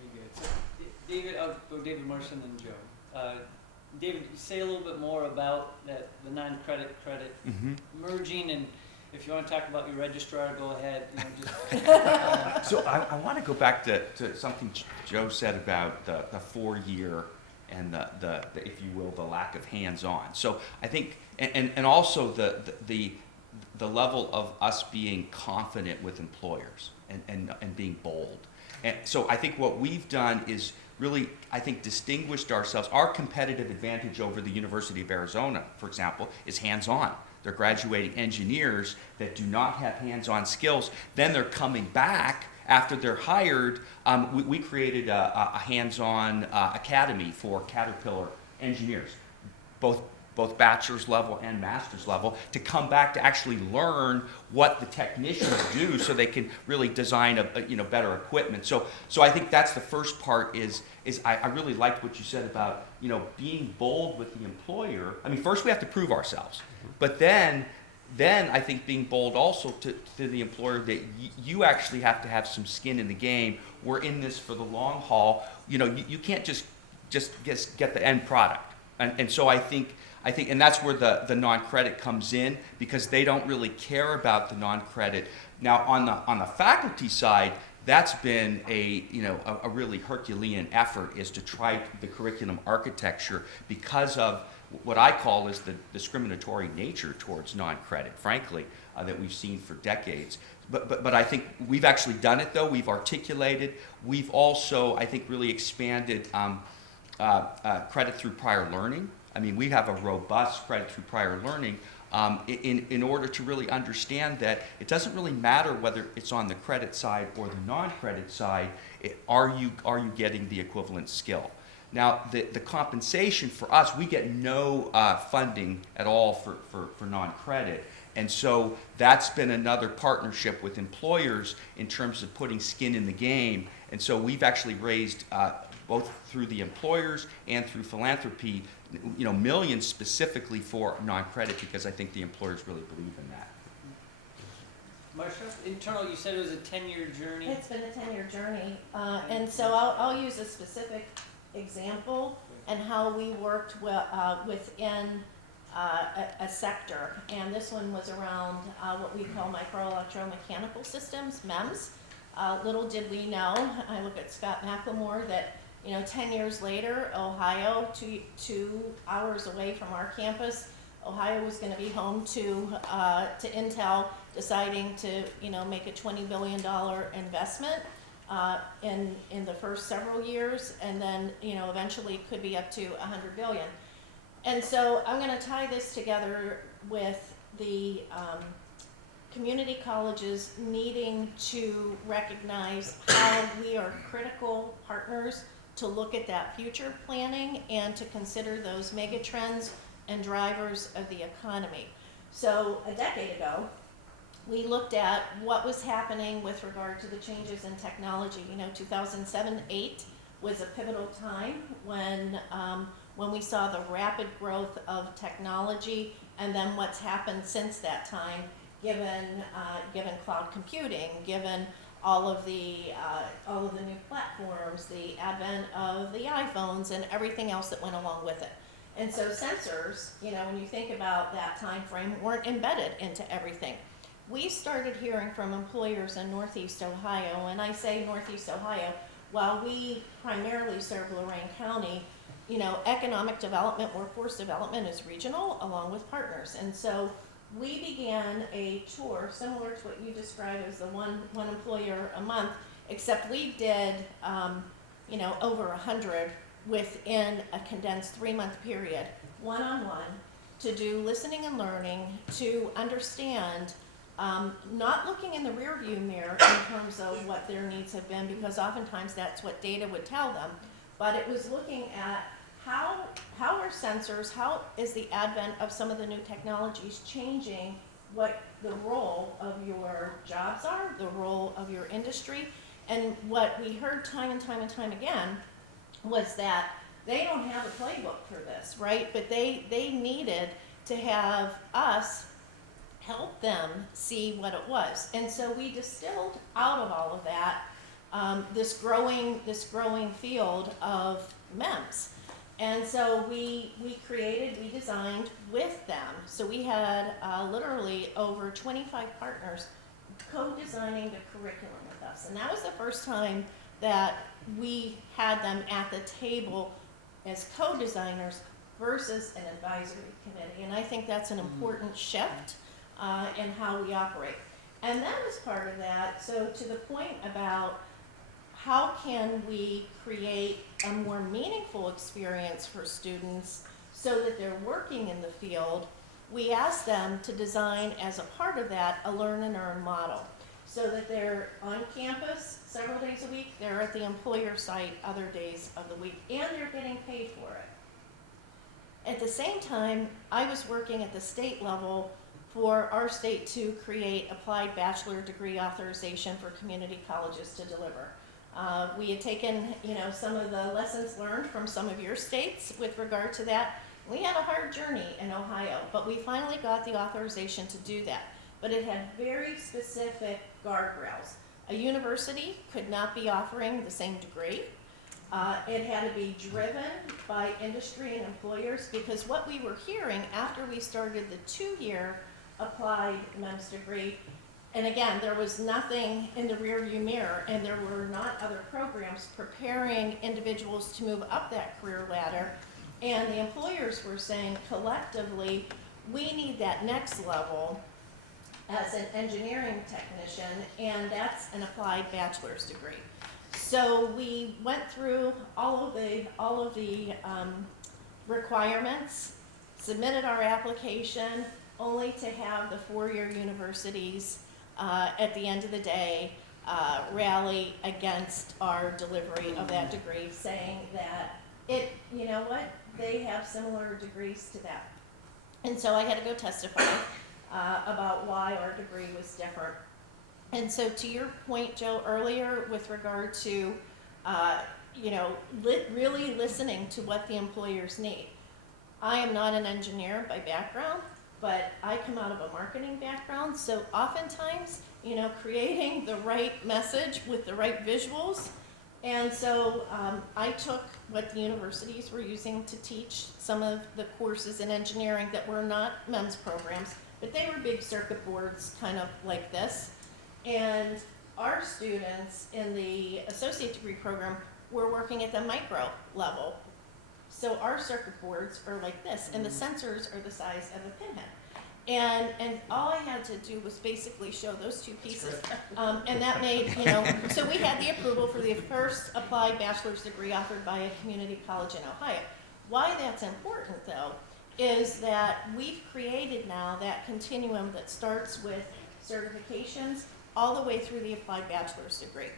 Very good. So, David, I'll go David Marsh and then Joe. David, say a little bit more about that, the non-credit credit merging, and if you want to talk about your registrar, go ahead. You know, just, So I want to go back to something Joe said about the 4-year and the if you will, the lack of hands-on. So I think, and also the level of us being confident with employers and being bold. And so I think what we've done is really, I think, distinguished ourselves. Our competitive advantage over the University of Arizona, for example, is hands-on. They're graduating engineers that do not have hands-on skills. Then they're coming back after they're hired. We created a hands-on academy for Caterpillar engineers, both bachelor's level and master's level, to come back to actually learn what the technicians do so they can really design a better equipment. So I think that's the first part is I really liked what you said about, being bold with the employer. I mean, first we have to prove ourselves, but then I think being bold also to the employer that you actually have to have some skin in the game. We're in this for the long haul. You can't just get the end product. And so I think, and that's where the non-credit comes in, because they don't really care about the non-credit. Now on the faculty side, that's been a really Herculean effort, is to try the curriculum architecture, because of what I call is the discriminatory nature towards non-credit, frankly, that we've seen for decades. But I think we've actually done it, though. We've articulated. We've also, I think, really expanded credit through prior learning. I mean, we have a robust credit through prior learning in order to really understand that it doesn't really matter whether it's on the credit side or the non-credit side. Are you getting the equivalent skill? Now, the compensation for us, we get no funding at all for non-credit. And so that's been another partnership with employers in terms of putting skin in the game. And so we've actually raised, both through the employers and through philanthropy, millions specifically for non-credit, because I think the employers really believe in that. Marsha, internal, you said it was a 10-year journey. It's been a 10-year journey, and so I'll use a specific example and how we worked within a sector, and this one was around what we call microelectromechanical systems, MEMS. Little did we know, I look at Scott McLemore, that 10 years later, Ohio, 2 hours away from our campus, Ohio was going to be home to Intel deciding to, make a $20 billion investment in the first several years, and then, eventually could be up to $100 billion. And so I'm going to tie this together with the community colleges needing to recognize how we are critical partners to look at that future planning and to consider those mega trends and drivers of the economy. So a decade ago, we looked at what was happening with regard to the changes in technology. 2007-8 was a pivotal time when we saw the rapid growth of technology, and then what's happened since that time, given cloud computing, given all of the new platforms, the advent of the iPhones, and everything else that went along with it. And so sensors, when you think about that time frame, weren't embedded into everything. We started hearing from employers in Northeast Ohio, and I say Northeast Ohio, while we primarily serve Lorain County, economic development, workforce development is regional along with partners. And so we began a tour similar to what you described as the one employer a month, except we did, over 100 within a condensed 3-month period, one-on-one, to do listening and learning, to understand, not looking in the rearview mirror in terms of what their needs have been, because oftentimes that's what data would tell them, but it was looking at how are sensors, how is the advent of some of the new technologies changing what the role of your jobs are, the role of your industry. And what we heard time and time and time again was that they don't have a playbook for this, right? But they needed to have us help them see what it was. And so we distilled out of all of that this growing field of MEMS. And so we designed with them. So we had literally over 25 partners co-designing the curriculum with us. And that was the first time that we had them at the table as co-designers versus an advisory committee. And I think that's an important shift in how we operate. And that was part of that. So to the point about how can we create a more meaningful experience for students so that they're working in the field, we asked them to design as a part of that a learn and earn model, so that they're on campus several days a week, they're at the employer site other days of the week, and they're getting paid for it. At the same time, I was working at the state level for our state to create applied bachelor degree authorization for community colleges to deliver. We had taken, some of the lessons learned from some of your states with regard to that. We had a hard journey in Ohio, but we finally got the authorization to do that. But it had very specific guardrails. A university could not be offering the same degree. It had to be driven by industry and employers, because what we were hearing after we started the 2-year applied MEMS degree, and again, there was nothing in the rearview mirror, and there were not other programs preparing individuals to move up that career ladder. And the employers were saying collectively, we need that next level as an engineering technician, and that's an applied bachelor's degree. So we went through all of the requirements, submitted our application, only to have the 4-year universities at the end of the day rally against our delivery of that degree, saying that they have similar degrees to that. And so I had to go testify about why our degree was different. And so to your point, Joe, earlier with regard to really listening to what the employers need. I am not an engineer by background, but I come out of a marketing background, so oftentimes, creating the right message with the right visuals. And so I took what the universities were using to teach some of the courses in engineering that were not MEMS programs, but they were big circuit boards kind of like this. And our students in the associate degree program we're working at the micro level. So our circuit boards are like this, and the sensors are the size of a pinhead. And all I had to do was basically show those two pieces. And that made, so we had the approval for the first applied bachelor's degree offered by a community college in Ohio. Why that's important, though, is that we've created now that continuum that starts with certifications all the way through the applied bachelor's degree.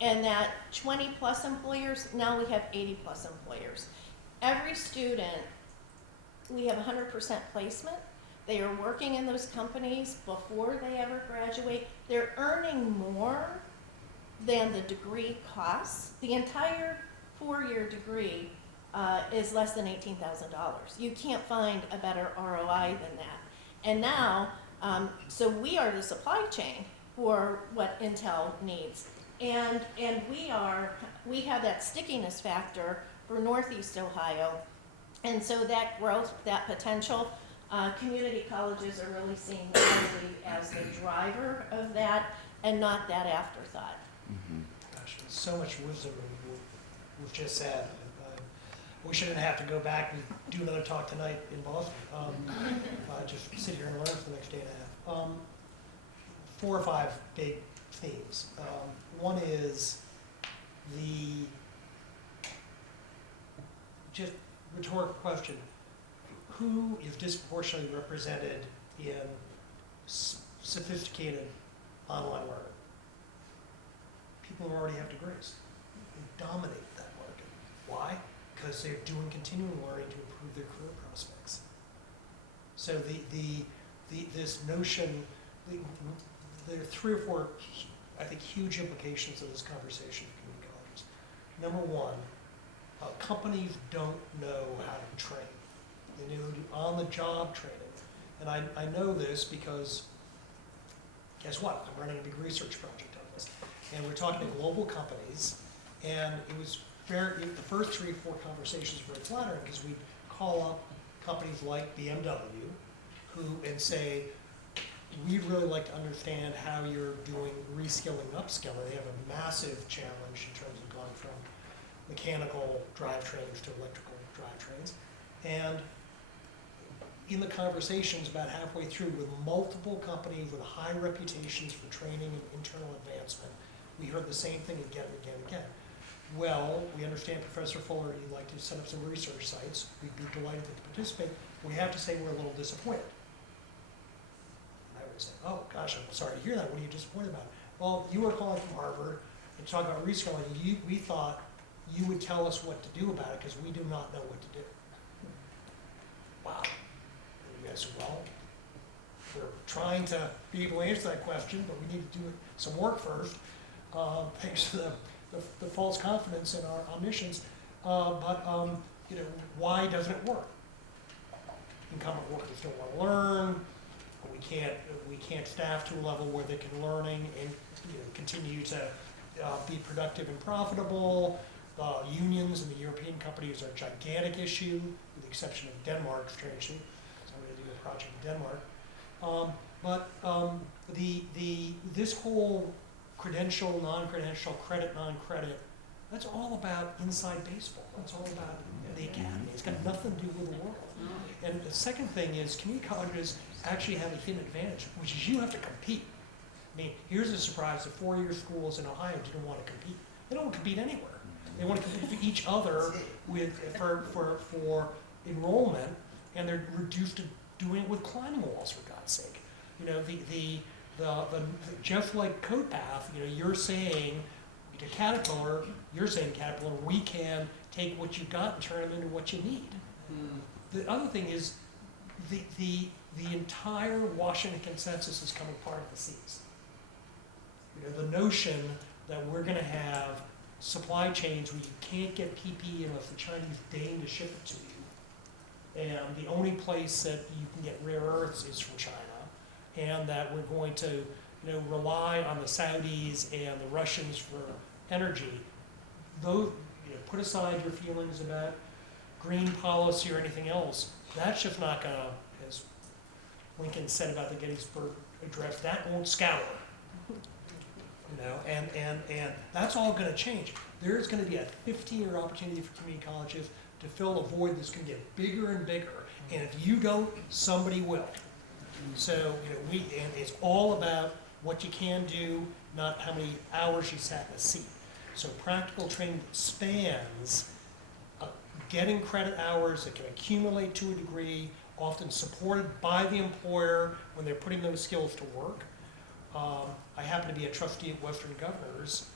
And that 20 plus employers, now we have 80 plus employers. Every student, we have 100% placement. They are working in those companies before they ever graduate. They're earning more than the degree costs. The entire 4-year degree is less than $18,000. You can't find a better ROI than that. And now, so we are the supply chain for what Intel needs. And we have that stickiness factor for Northeast Ohio. And so that growth, that potential, community colleges are really seeing, I believe, as the driver of that and not that afterthought. Gosh, there's so much wisdom in what we've just said. We shouldn't have to go back and do another talk tonight in Boston. Just sit here and learn for the next day and a half. 4 or 5 big themes. One is the just rhetorical question: who is disproportionately represented in sophisticated online learning? People who already have degrees. They dominate that market. Why? Because they're doing continuing learning to improve their career prospects. So this notion, there are 3 or 4, I think, huge implications of this conversation for community colleges. Number one, companies don't know how to train. They do on-the-job training. And I know this because, guess what? I'm running a big research project on this. And we're talking to global companies, and it was the first 3 or 4 conversations were very flattering because we'd call up companies like BMW and say, we'd really like to understand how you're doing reskilling, upskilling. They have a massive challenge in terms of going from mechanical drivetrains to electrical drivetrains. And in the conversations about halfway through with multiple companies with high reputations for training and internal advancement, we heard the same thing again and again and again. Well, we understand, Professor Fuller, you'd like to set up some research sites. We'd be delighted to participate. We have to say we're a little disappointed. And I would say, oh gosh, I'm sorry to hear that. What are you disappointed about? Well, you were calling from Harvard and talking about reskilling. We thought you would tell us what to do about it because we do not know what to do. Wow. And you guys said, well, we're trying to be able to answer that question, but we need to do some work first. Thanks to the false confidence in our omniscience. Why doesn't it work? Incumbent workers don't want to learn. We can't staff to a level where they can learning and continue to be productive and profitable. Unions in the European companies are a gigantic issue, with the exception of Denmark, strangely. So I'm going to do a project in Denmark. This whole credential, non-credential, credit, non-credit, that's all about inside baseball. That's all about the academy. It's got nothing to do with the world. And the second thing is community colleges actually have a hidden advantage, which is you have to compete. I mean, here's a surprise, the 4-year schools in Ohio didn't want to compete. They don't want to compete anywhere. They want to compete for each other for enrollment, and they're reduced to doing it with climbing walls, for God's sake. Just like CodePath, you're saying to Caterpillar, we can take what you've got and turn it into what you need. The other thing is the entire Washington consensus is coming apart at the seams. The notion that we're going to have supply chains where you can't get PPE unless the Chinese deign to ship it to you, and the only place that you can get rare earths is from China, and that we're going to rely on the Saudis and the Russians for energy. Those, put aside your feelings about green policy or anything else, that's just not going to, as Lincoln said about the Gettysburg Address, that won't scour. And that's all going to change. There's gonna be a 15-year opportunity for community colleges to fill a void that's gonna get bigger and bigger. And if you don't, somebody will. So, and it's all about what you can do, not how many hours you sat in a seat. So practical training that spans getting credit hours that can accumulate to a degree, often supported by the employer when they're putting those skills to work. I happen to be a trustee at Western Governors.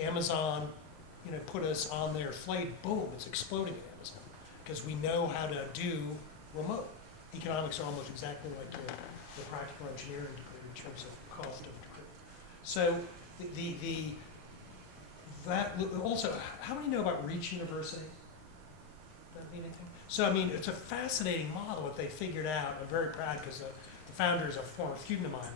Amazon, put us on their flight. Boom, it's exploding at Amazon because we know how to do remote. Economics are almost exactly like the practical engineering degree in terms of cost of degree. So that also, how many know about Reach University? That mean anything? So it's a fascinating model that they figured out. I'm very proud because the founder is a former student of mine.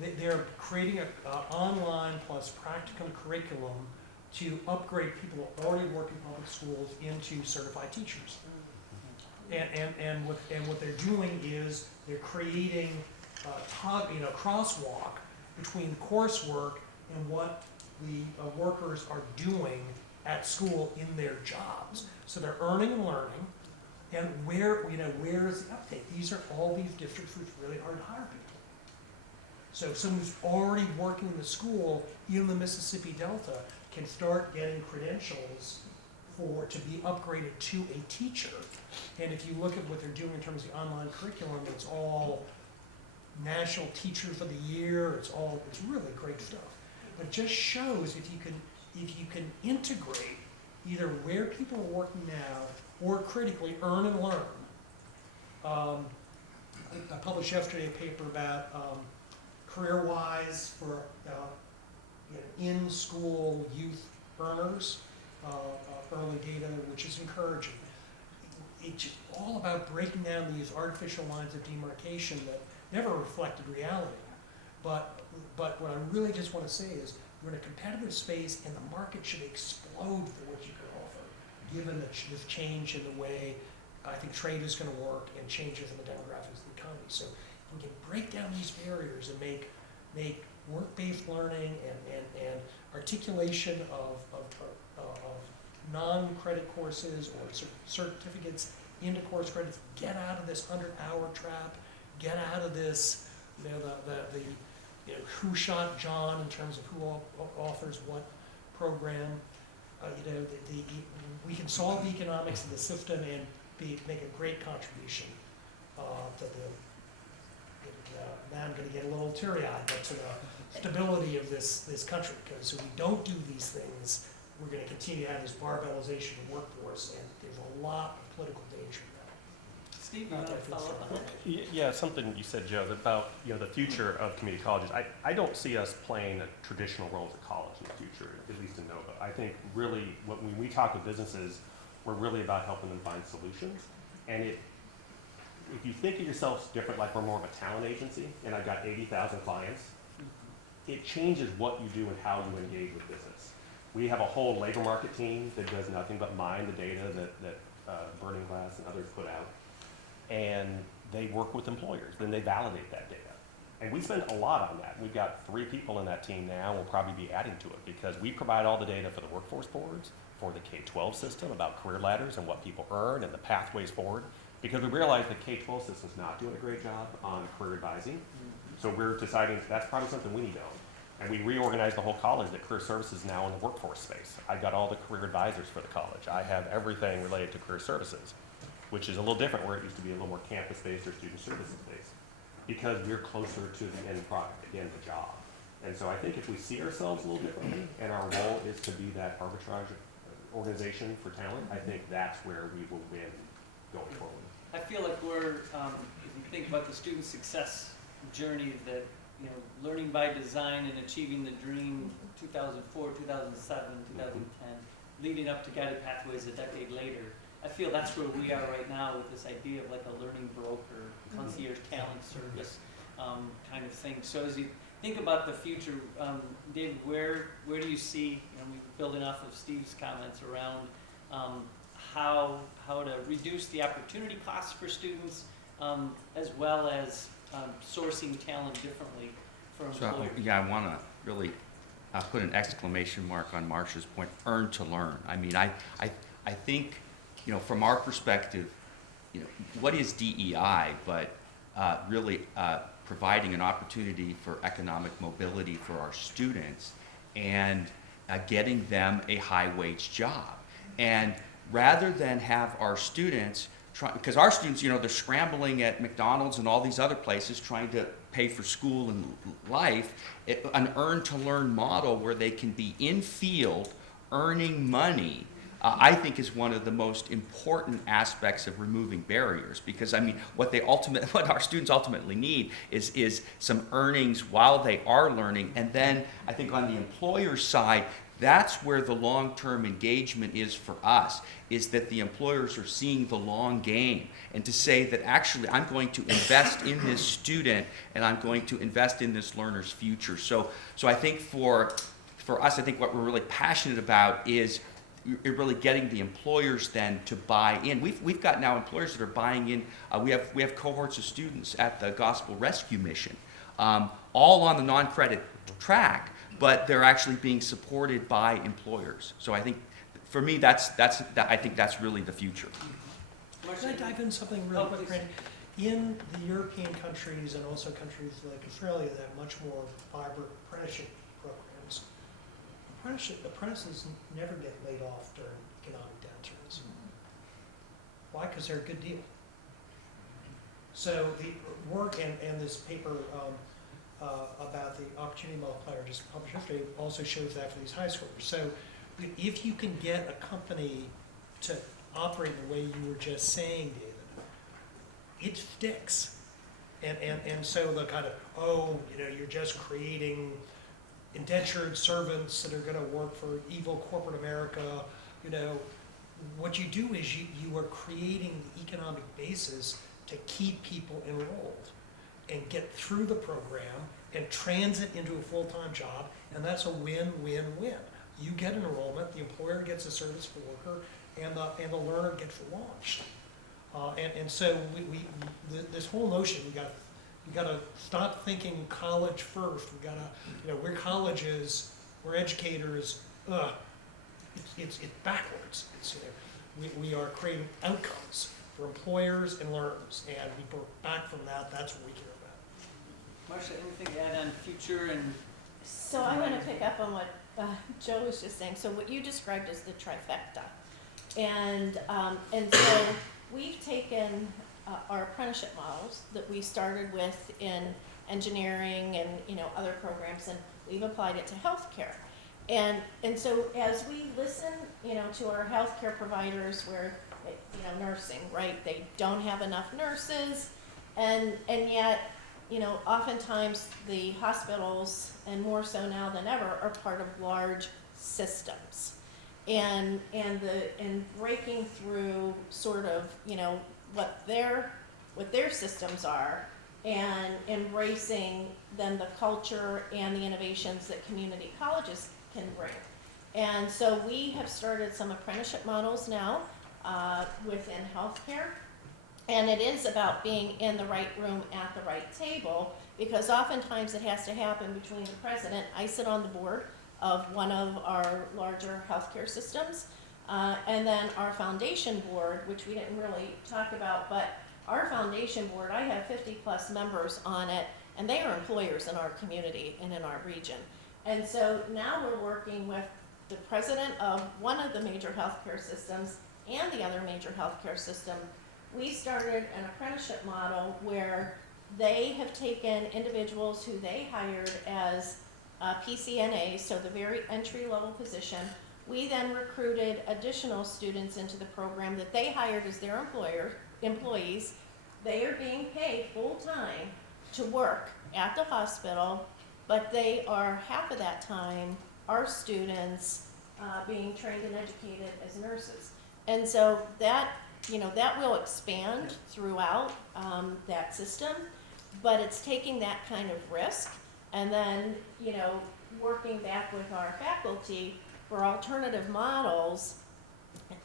They're creating an online plus practicum curriculum to upgrade people who already work in public schools into certified teachers. And what they're doing is they're creating crosswalk between coursework and what the workers are doing at school in their jobs. So they're earning and learning, and where is the uptake? These are all these districts which really hard to hire people. So someone who's already working in the school in the Mississippi Delta can start getting credentials to be upgraded to a teacher. And if you look at what they're doing in terms of the online curriculum, it's all National Teachers of the Year. It's really great stuff. But it just shows if you can integrate either where people are working now or critically earn and learn. I published yesterday a paper about career-wise for in-school youth earners, early data, which is encouraging. It's all about breaking down these artificial lines of demarcation that never reflected reality. But what I really just want to say is we're in a competitive space and the market should explode for what you can offer, given this change in the way I think trade is going to work and changes in the demographics of the economy. So we can break down these barriers and make work-based learning and articulation of non-credit courses or certificates into course credits, get out of this 100-hour trap, get out of this, who shot John in terms of who offers what program. We can solve the economics of the system and make a great contribution to now I'm going to get a little teary-eyed, but to the stability of this country. Because if we don't do these things, we're going to continue to have this barbellization of the workforce, and there's a lot of political danger in that. Steve, you want to follow up on that? Yeah, something you said, Joe, about the future of community colleges. I don't see us playing a traditional role as a college in the future, at least in Nova. I think really when we talk with businesses, we're really about helping them find solutions. And if you think of yourselves different, like we're more of a talent agency, and I've got 80,000 clients, it changes what you do and how you engage with business. We have a whole labor market team that does nothing but mine the data that Burning Glass and others put out. And they work with employers, then they validate that data. And we spend a lot on that. We've got 3 people in that team now, we'll probably be adding to it because we provide all the data for the workforce boards, for the K-12 system about career ladders and what people earn and the pathways forward. Because we realize the K-12 system's not doing a great job on career advising. So we're deciding that's probably something we need to own. And we reorganized the whole college that career services now in the workforce space. I've got all the career advisors for the college. I have everything related to career services, which is a little different where it used to be a little more campus-based or student services-based, because we're closer to the end product, again, the job. And so I think if we see ourselves a little differently, and our role is to be that arbitrage organization for talent, I think that's where we will win going forward. I feel like we're, if you think about the student success journey that, learning by design and achieving the dream 2004, 2007, 2010, leading up to guided pathways a decade later, I feel that's where we are right now with this idea of like a learning broker, concierge talent service kind of thing. So as you think about the future, David, where do you see, building off of Steve's comments around how to reduce the opportunity costs for students, as well as sourcing talent differently for employers? So, I want to really put an exclamation mark on Marcia's point, earn to learn. I mean, I think, you know, from our perspective, you know, what is DEI, but really providing an opportunity for economic mobility for our students and getting them a high-wage job. And rather than have our students try, because our students, you know, they're scrambling at McDonald's and all these other places trying to pay for school and life, an earn-to-learn model where they can be in field earning money, I think is one of the most important aspects of removing barriers. Because I mean, what our students ultimately need is some earnings while they are learning. And then I think on the employer side, that's where the long-term engagement is for us, is that the employers are seeing the long game, and to say that actually I'm going to invest in this student and I'm going to invest in this learner's future. So I think for us, I think what we're really passionate about is really getting the employers then to buy in. We've got now employers that are buying in. We have cohorts of students at the Gospel Rescue Mission, all on the non-credit track, but they're actually being supported by employers. So I think, for me, I think that's really the future. Can I dive in something real quick, please. Randy? In the European countries and also countries like Australia that have much more vibrant apprenticeship programs, apprentices never get laid off during economic downturns. Why? Because they're a good deal. So the work and this paper about the opportunity multiplier just published yesterday also shows that for these high schoolers. So if you can get a company to operate the way you were just saying, David, it sticks. And so the kind of, oh, you know, you're just creating indentured servants that are going to work for evil corporate America. You know, what you do is you are creating the economic basis to keep people enrolled and get through the program and transit into a full-time job, and that's a win-win-win. You get an enrollment, the employer gets a service worker, and the learner gets launched. And so this whole notion, you got to stop thinking college first. We got to, you know, we're colleges, we're educators. It's backwards. It's, you know, we are creating outcomes for employers and learners, and we go back from that. That's what we care about. Marcia, anything to add on future and? So I want to pick up on what Joe was just saying. So what you described as the trifecta, and so we've taken our apprenticeship models that we started with in engineering and, you know, other programs, and we've applied it to healthcare. And so as we listen, you know, to our healthcare providers, where, you know, nursing, right? They don't have enough nurses, and yet, you know, oftentimes the hospitals, and more so now than ever, are part of large systems. And breaking through sort of, you know, what their systems are, and embracing then the culture and the innovations that community colleges can bring. And so we have started some apprenticeship models now within healthcare. And it is about being in the right room at the right table, because oftentimes it has to happen between the president. I sit on the board of one of our larger healthcare systems, and then our foundation board, which we didn't really talk about, but our foundation board, I have 50+ members on it, and they are employers in our community and in our region. And so now we're working with the president of one of the major healthcare systems and the other major healthcare system. We started an apprenticeship model where they have taken individuals who they hired as PCNAs, so the very entry-level position. We then recruited additional students into the program that they hired as their employees. They are being paid full-time to work at the hospital, but they are half of that time our students being trained and educated as nurses. And so that, you know, that will expand throughout that system, but it's taking that kind of risk and then, you know, working back with our faculty for alternative models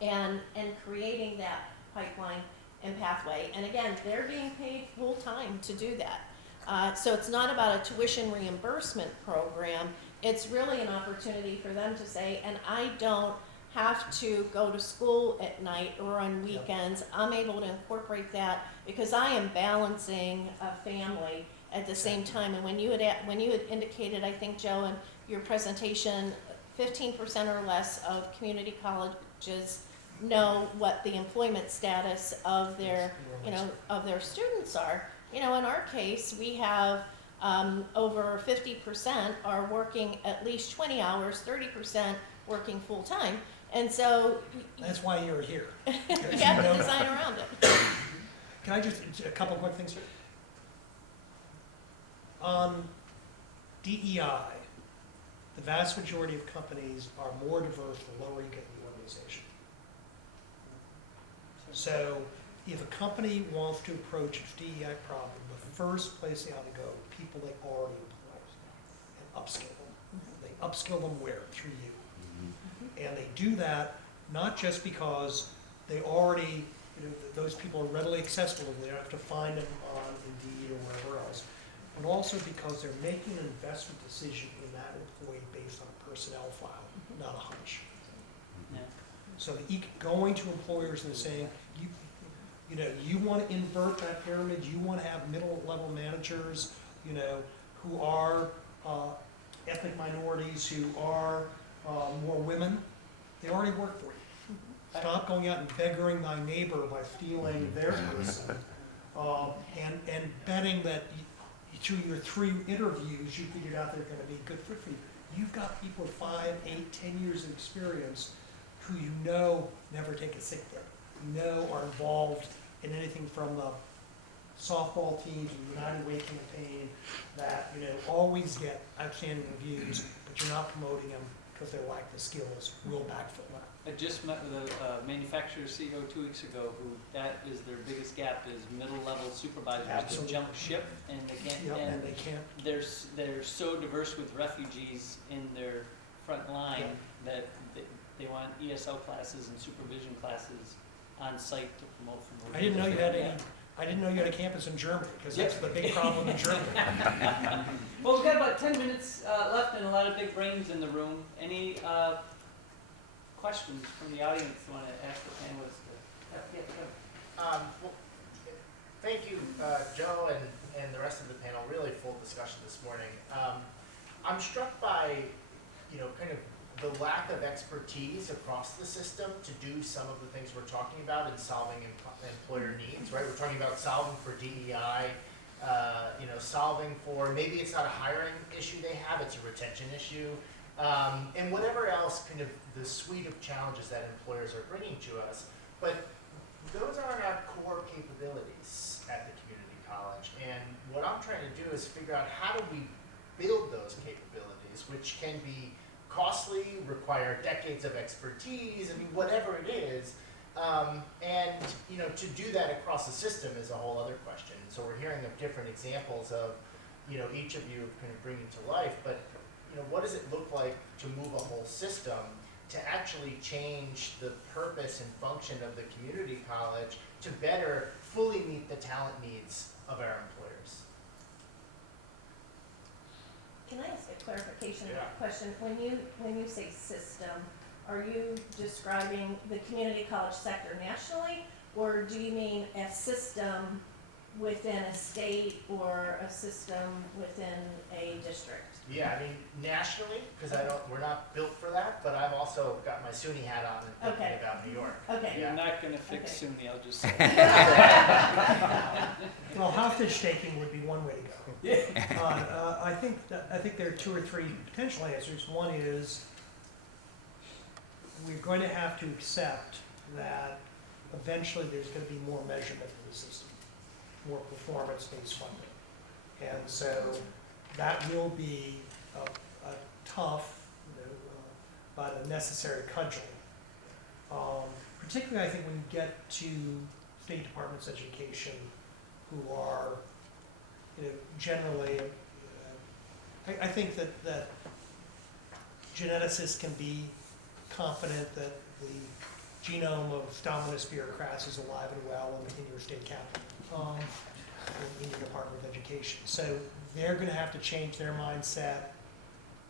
and creating that pipeline and pathway. And again, they're being paid full time to do that. So it's not about a tuition reimbursement program. it's really an opportunity for them to say, and I don't have to go to school at night or on weekends. I'm able to incorporate that because I am balancing a family at the same time. And when you had indicated, I think, Joe, in your presentation, 15% or less of community colleges know what the employment status of their, of their students are. In our case, we have over 50% are working at least 20 hours, 30% working full time. And so That's why you're here. we have to design around it. Can I just, a couple quick things? On DEI, the vast majority of companies are more diverse the lower you get in the organization. So if a company wants to approach its DEI problem, the first place they ought to go, people they already employ, and upskill them. They upskill them where? Through you. And they do that not just because they already, those people are readily accessible, they don't have to find them on Indeed or wherever else, but also because they're making an investment decision in that employee based on a personnel file, not a hunch. Yeah. So going to employers and saying, you want to invert that pyramid, you want to have middle-level managers, who are ethnic minorities, who are more women, they already work for you. Stop going out and beggaring thy neighbor by stealing their person, and betting that through your 3 interviews you figured out they're going to be good fit for you. You've got people with 5, 8, 10 years of experience who never take a sick day, are involved in anything from the softball teams and the United Way campaign that always get outstanding reviews, but you're not promoting them because they lack the skills. We'll backfill that. I just met with a manufacturer CEO 2 weeks ago who that is their biggest gap is middle-level supervisors Absolutely. to jump ship, and they can't. Yep, and and they can't. they're so diverse with refugees in their front line Yep. that they want ESL classes and supervision classes on site to promote from. I didn't know you had a campus in Germany, because that's the big problem in Germany. Well, we've got about 10 minutes left and a lot of big brains in the room. Any questions from the audience you want to ask the panelists? Well, thank you, Joe, and the rest of the panel. Really full discussion this morning. I'm struck by, kind of the lack of expertise across the system to do some of the things we're talking about in solving employer needs, right? We're talking about solving for DEI, solving for, maybe it's not a hiring issue they have, it's a retention issue, and whatever else, kind of the suite of challenges that employers are bringing to us. But those aren't our core capabilities at the community college. And what I'm trying to do is figure out how do we build those capabilities, which can be costly, require decades of expertise, whatever it is. And to do that across the system is a whole other question. So we're hearing of different examples of, each of you kind of bringing to life, but what does it look like to move a whole system to actually change the purpose and function of the community college to better fully meet the talent needs of our employers? Can I ask a clarification Yeah. question? When you say system, are you describing the community college sector nationally, or do you mean a system within a state or a system within a district? Yeah, nationally, because we're not built for that, but I've also got my SUNY hat on and thinking about New York. Okay. You're not going to fix Okay. SUNY, I'll just say. Well, hostage taking would be one way to go. I think there are 2 or 3 potential answers. One is we're going to have to accept that eventually there's going to be more measurement in the system, more performance-based funding. And so that will be a tough, but a necessary cudgel. Particularly, I think, when you get to state departments of education, who are, generally, I think that geneticists can be confident that the genome of Stalinist bureaucrats is alive and well in your state capital, in your Department of Education. So they're going to have to change their mindset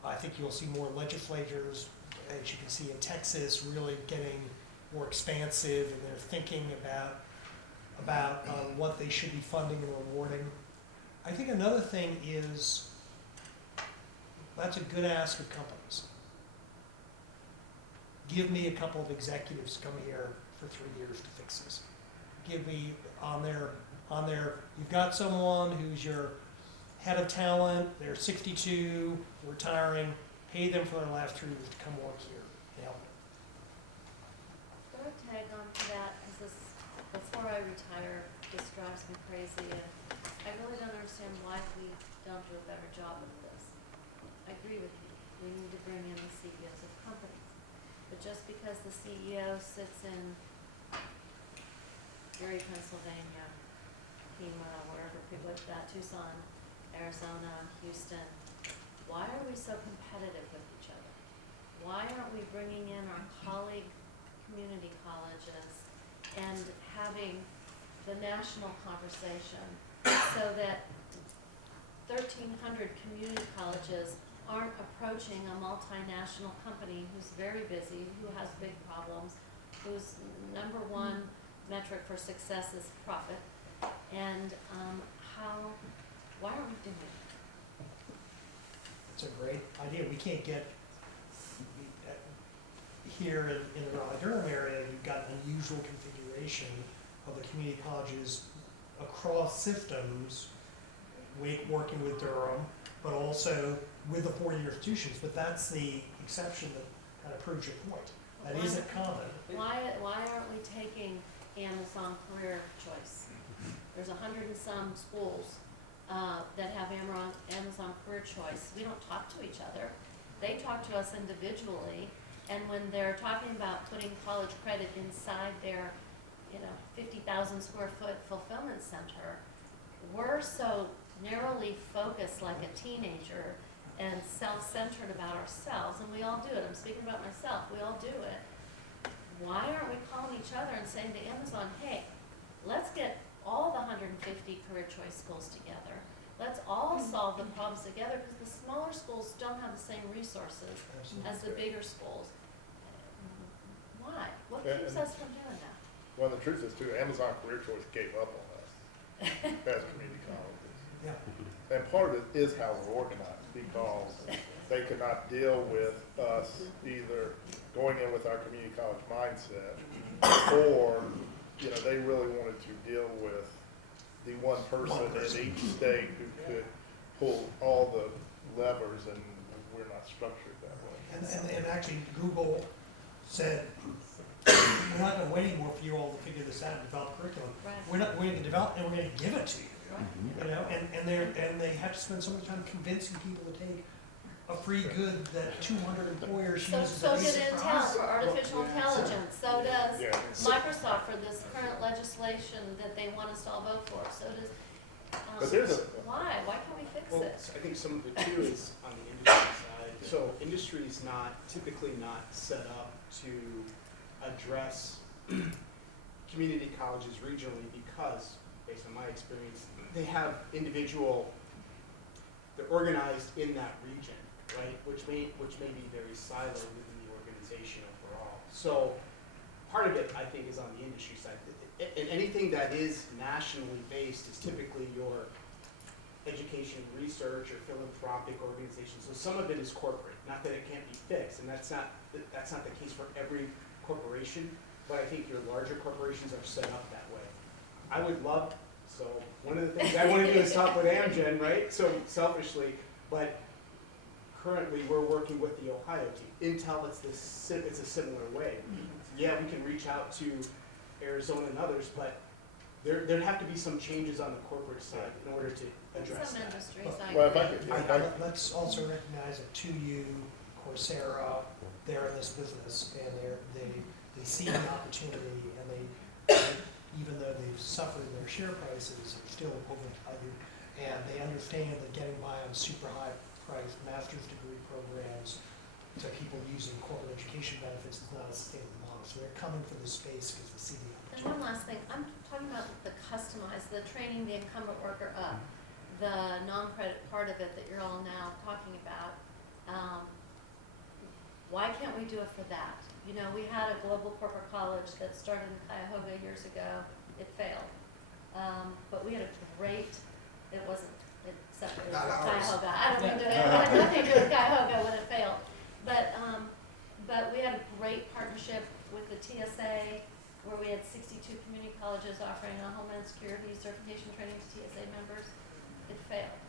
I think you'll see more legislators, as you can see in Texas, really getting more expansive in their thinking about what they should be funding and rewarding. I think another thing is, that's a good ask of companies. Give me a couple of executives to come here for 3 years to fix this. Give me on their, you've got someone who's your head of talent, they're 62, retiring, pay them for their last 3 years to come work here and help. Could I tag on to that, because this, before I retire, this drives me crazy, and I really don't understand why we don't do a better job of this. I agree with you, we need to bring in the CEOs of companies, but just because the CEO sits in Erie, Pennsylvania, Pima, wherever people like that, Tucson, Arizona, Houston, why are we so competitive with each other? Why aren't we bringing in our colleague community colleges and having the national conversation so that 1,300 community colleges aren't approaching a multinational company who's very busy, who has big problems, whose number one metric for success is profit, and why aren't we doing it? It's a great idea. We can't get, here in the Raleigh-Durham area, you've got an unusual configuration of the community colleges across systems, working with Durham, but also with the four-year institutions. But that's the exception that kind of proves your point. That isn't common. Why aren't we taking Amazon Career Choice? There's 100 and some schools that have Amazon Career Choice. We don't talk to each other. They talk to us individually, and when they're talking about putting college credit inside their 50,000 square foot fulfillment center, we're so narrowly focused like a teenager and self-centered about ourselves, and we all do it. I'm speaking about myself. We all do it. Why aren't we calling each other and saying to Amazon, hey, let's get all the 150 career choice schools together. Let's all solve the problems together, because the smaller schools don't have the same resources as the bigger schools. Why? What keeps us from doing that? Well, the truth is too, Amazon Career Choice gave up on us as community colleges. Yeah. And part of it is how we're organized, because they could not deal with us either going in with our community college mindset, or, they really wanted to deal with the one person in each state who could pull all the levers, and we're not structured that way. And actually, Google said, we're not going to wait anymore for you all to figure this out and develop curriculum. Right. We're going to develop, and we're going to give it to you. Right. And they have to spend so much time convincing people to take a free good that 200 employers use. So did Intel for artificial intelligence. So does Yeah. Microsoft for this current legislation that they want us to all vote for. So does. But there's a- Why? Why can't we fix Well, it? I think some of it too is on the industry side. So industry is typically not set up to address community colleges regionally, because, based on my experience, they have they're organized in that region, right? Which may be very siloed within the organization overall. So part of it, I think, is on the industry side. And anything that is nationally based is typically your education, research, or philanthropic organizations. So some of it is corporate. Not that it can't be fixed, and that's not the case for every corporation. But I think your larger corporations are set up that way. I would love. So one of the things I want to do is talk with Amgen, right? So selfishly, but currently we're working with the Ohio team. Intel, it's a similar way. Yeah, we can reach out to Arizona and others, but there'd have to be some changes on the corporate side in order to address Some that. industries, I Well, if I agree. could, Let's also recognize that 2U, Coursera, they're in this business, and they see the opportunity, and they, even though they've suffered their share prices, are still overvalued, and they understand that getting by on super high priced master's degree programs to people using corporate education benefits is not a sustainable model. So they're coming for this space because they see the And opportunity. one last thing, I'm talking about the customized, the training the incumbent worker up, the non-credit part of it that you're all now talking about. Why can't we do it for that? You know, we had a global corporate college that started in Cuyahoga years ago. It failed. But we had a great, it wasn't, except it was Cuyahoga. I don't mean to, it had nothing to do with Cuyahoga when it failed. But we had a great partnership with the TSA where we had 62 community colleges offering a Homeland Security certification training to TSA members. It failed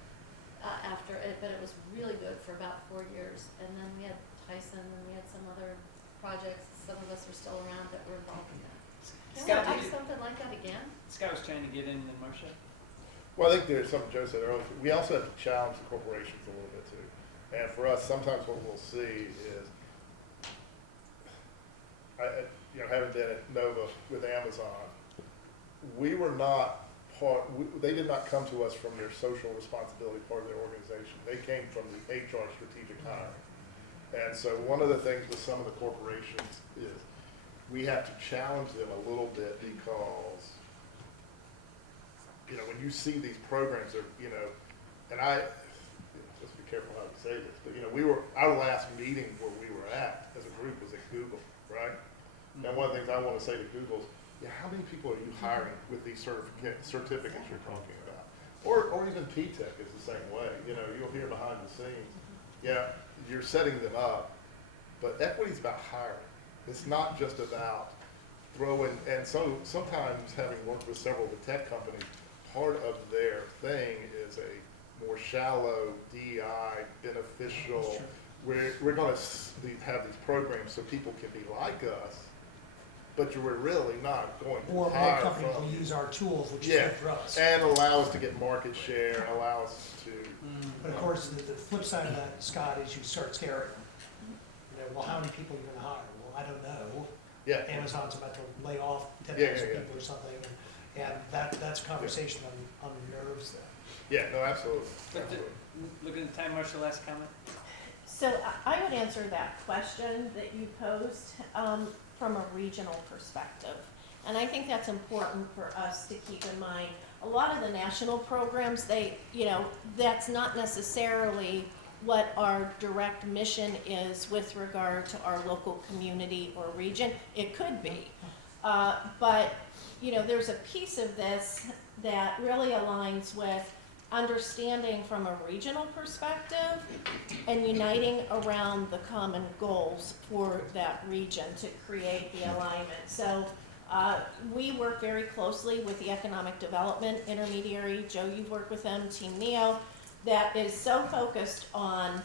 after it, but it was really good for about 4 years. And then we had Tyson, and we had some other projects. Some of us are still around that were involved in that. Can Scott, we did do you- something like that again? Scott was trying to get in, and Marcia. Well, I think there's something Joe said earlier. We also have to challenge the corporations a little bit too. And for us, sometimes what we'll see is, having been at Nova with Amazon, we were not they did not come to us from their social responsibility part of their organization. They came from the HR strategic hiring. And so one of the things with some of the corporations is we have to challenge them a little bit because, when you see these programs, and let's be careful how we say this, but our last meeting where we were at as a group was at Google, right? And one of the things I want to say to Google is, how many people are you hiring with these certificates you're talking about? Or even P-Tech is the same way. You'll hear behind the scenes, you're setting them up, but equity is about hiring. It's not just about throwing, and so sometimes having worked with several of the tech companies, part of their thing is a more shallow DEI, beneficial, we're going to have these programs so people can be like us, but we're really not going to Or hire companies from will use our tools, which is Yeah. good for us. and allow us to get market share, and allow us to, But of course, the flip side of that, Scott, is you start scaring them. Well, how many people are you gonna hire? Well, I don't know. yeah. Amazon's about to lay off 10,000 people or something, and that's a conversation on the nerves then. Yeah, no, absolutely. But absolutely. Look at the time, Marcia, last comment. So I would answer that question that you posed from a regional perspective. And I think that's important for us to keep in mind. A lot of the national programs, that's not necessarily what our direct mission is with regard to our local community or region. It could be. But there's a piece of this that really aligns with understanding from a regional perspective and uniting around the common goals for that region to create the alignment. So we work very closely with the economic development intermediary. Joe, you've worked with them, Team NEO, that is so focused on,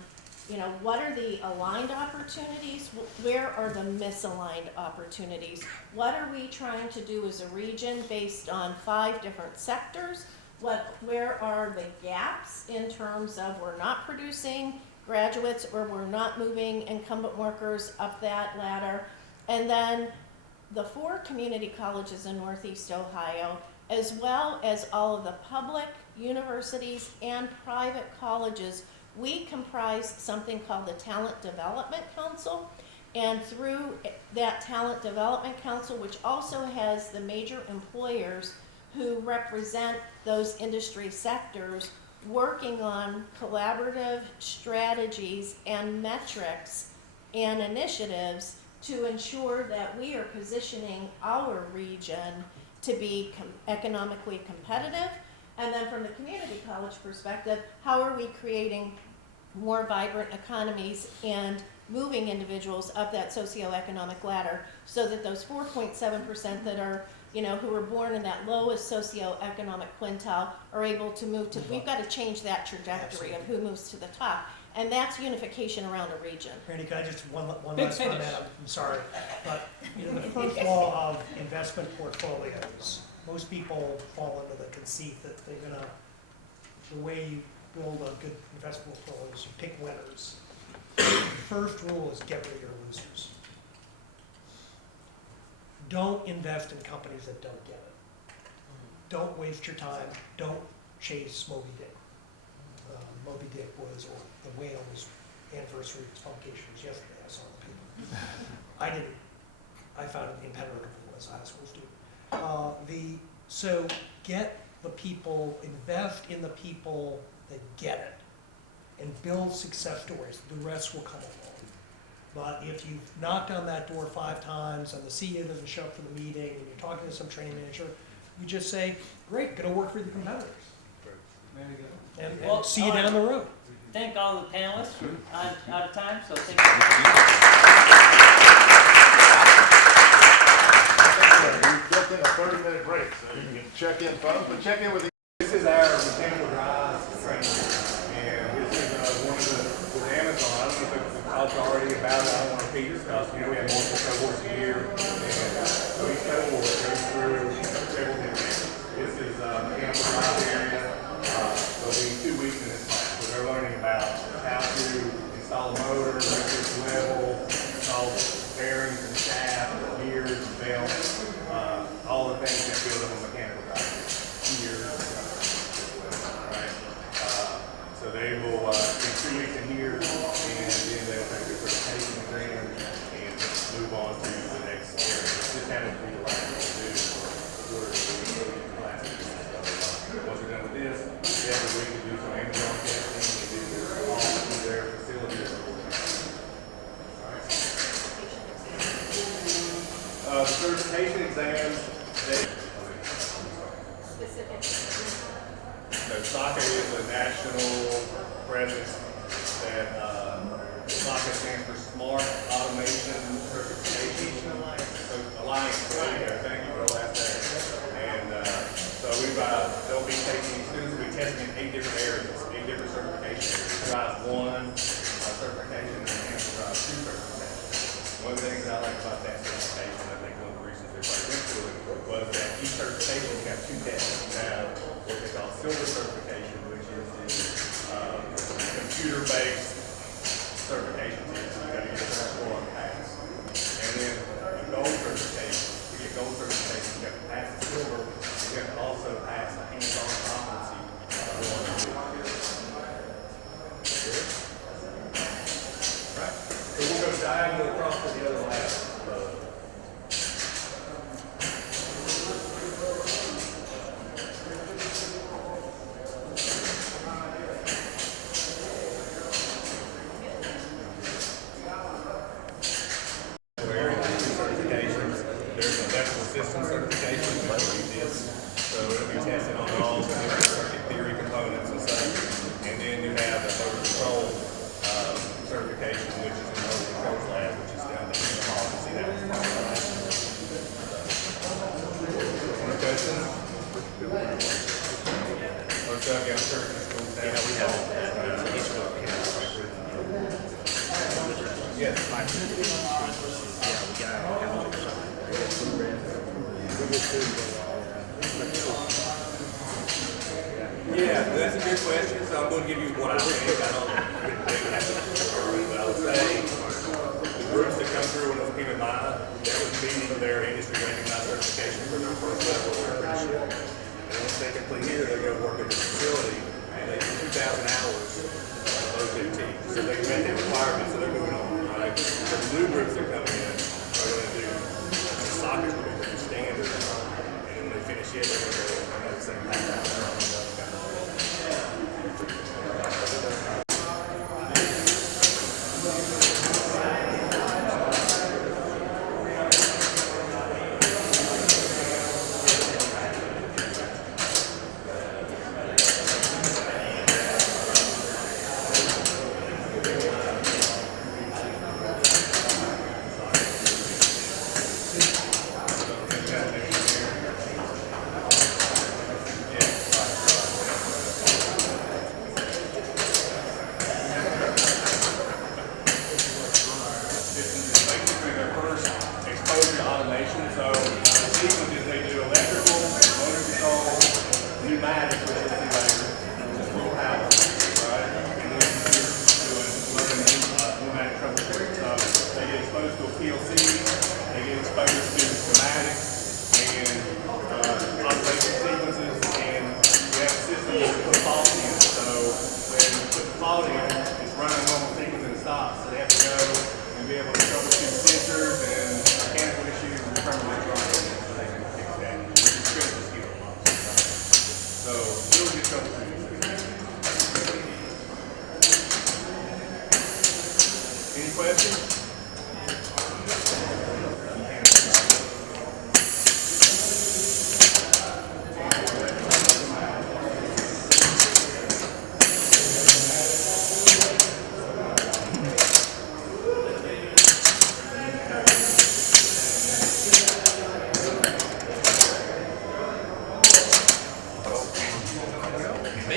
what are the aligned opportunities? Where are the misaligned opportunities? What are we trying to do as a region based on 5 different sectors? Where are the gaps in terms of we're not producing graduates or we're not moving incumbent workers up that ladder? And then the 4 community colleges in Northeast Ohio, as well as all of the public universities and private colleges, we comprise something called the Talent Development Council. And through that Talent Development Council, which also has the major employers who represent those industry sectors, working on collaborative strategies and metrics and initiatives to ensure that we are positioning our region to be economically competitive. And then from the community college perspective, how are we creating more vibrant economies and moving individuals up that socioeconomic ladder so that those 4.7% that are, who were born in that lowest socioeconomic quintile are able to move to, we've got to change that trajectory of who moves to the top. And that's unification around a region. Randy, can I just, one Big last comment, finish. I'm sorry, but, the first law of investment portfolios, most people fall into the conceit that the way you build a good investment portfolio is you pick winners. The first rule is get rid of your losers. Don't invest in companies that don't get it. Don't waste your time, don't chase Moby Dick. Moby Dick was, or the whale's anniversary publication was yesterday, I saw the people. I didn't, I found it imperative as a high school student. So get the people, invest in the people that get and build success stories. The rest will come along. But if you've knocked on that door 5 times and the CEO doesn't show up for the meeting and you're talking to some training manager, you just say, great, gonna work for the competitors. And Well, see you down the road. Thank all the panelists. We're out of time, so thank you. We built in a 30-minute break, so you can check in, folks, but check in with the. This is our mechanical drives training, and this is one of the, with Amazon, I don't know if it's talked already about it, I don't want to repeat it, because, we have multiple cohorts a year, and so each cohort goes through several different, this is mechanical drive area, they'll be 2 weeks in this class, so they're learning about how to install a motor, make it level, install bearings and shaft, gears and belts, all the things that build up a mechanical drive. So they will do 2 weeks in here, and then they'll take their certification exam and move on to the next area. This happens to be the last thing to do before the classes. Once we're done with this, every week we do some Amazon testing and do all through their facilities. The certification exams, SOCA is a national presence that SOCA stands for Smart Automation Certification Alliance. There you go. Thank you for the last day. And so they'll be taking students will be testing in 8 different areas, 8 different certifications. Drive 1 certification and Mechanical Drive 2 certification. One of the things I like about that certification, I think one of the reasons they probably went to it, was that each certification you have 2 tests. Now, what they call silver certification, which is the computer-based certification test. You got to get a score on pass. And then the gold certification, to get gold certification, you have to pass the silver. You have to also pass the hands-on competency 1 and 2. Right. So we'll go diagonal across to the other lab. System certification, but we did. So it'll be tested on all the different circuit theory components and such. And then you have the motor control certification, which is in the motor controls lab, which is down there in the hall. You see that? Any questions? Or so again, circuit school. Yeah, we have each book. Yes. Yeah, that's a good question. So I'm going to give you what I think. I don't really have to determine, but I would say the groups that come through when I was keeping mind, that was meeting their industry recognized certification for their first level of apprenticeship. And once they complete here, they go work at the facility, and they do 2,000 hours of OJT. So they met their requirements, so they're moving on. Right? So the new groups that come in are going to do the sockets will be pretty standard, and when they finish it, they're going to go and have the same background. He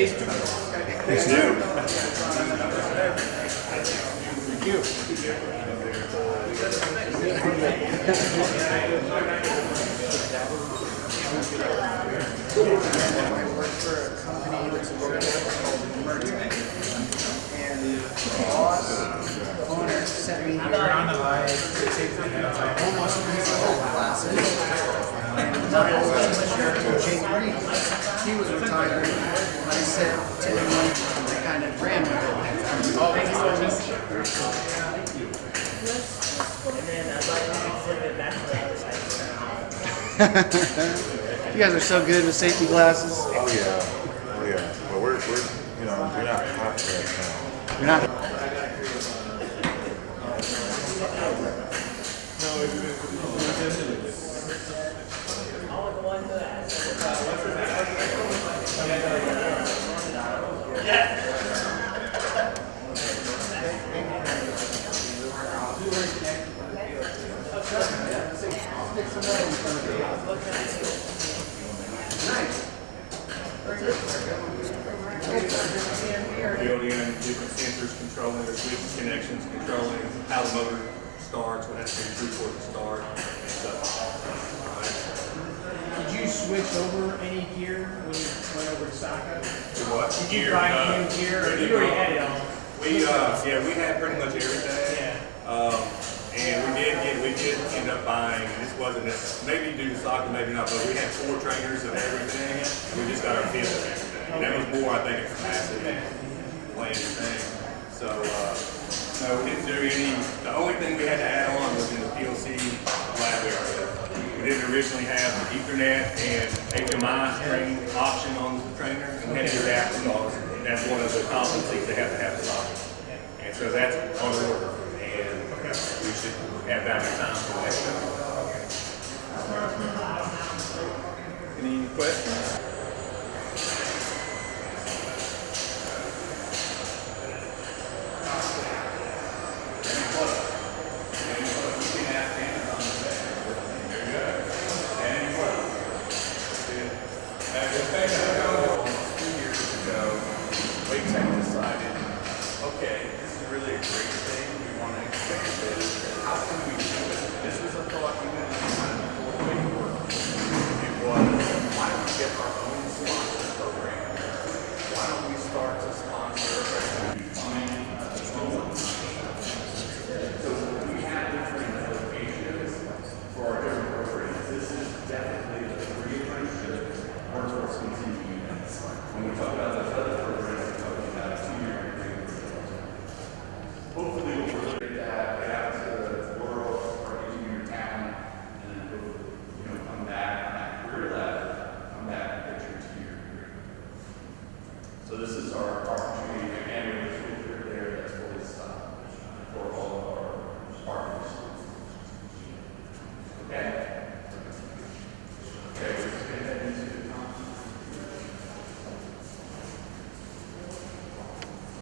was retired. I said to him, I kind of ran with it. Oh, thank you so much. You guys are so good with safety glasses. Oh yeah, oh yeah. But we're you know, we're not hot right now. You're not. Building in different sensors controlling the switch connections, controlling how the motor starts, when that's been true for it to start, and stuff. Did you switch over any gear when you went over to Saka? To what? Did you buy new gear, or you already had it all? We had pretty much everything. Yeah. And we did end up buying, and this wasn't, maybe due to soccer, maybe not, but we had 4 trainers of everything, and we just got our 5th of everything. And that was more, I think, a capacity planning thing. So, no, we didn't do any, the only thing we had to add on was in the PLC lab area. We didn't originally have Ethernet and HMI string option on the trainer, and we had to do that because that's one of the competencies they have to have the socket. And so that's on order, and we should have that time for that. Any questions?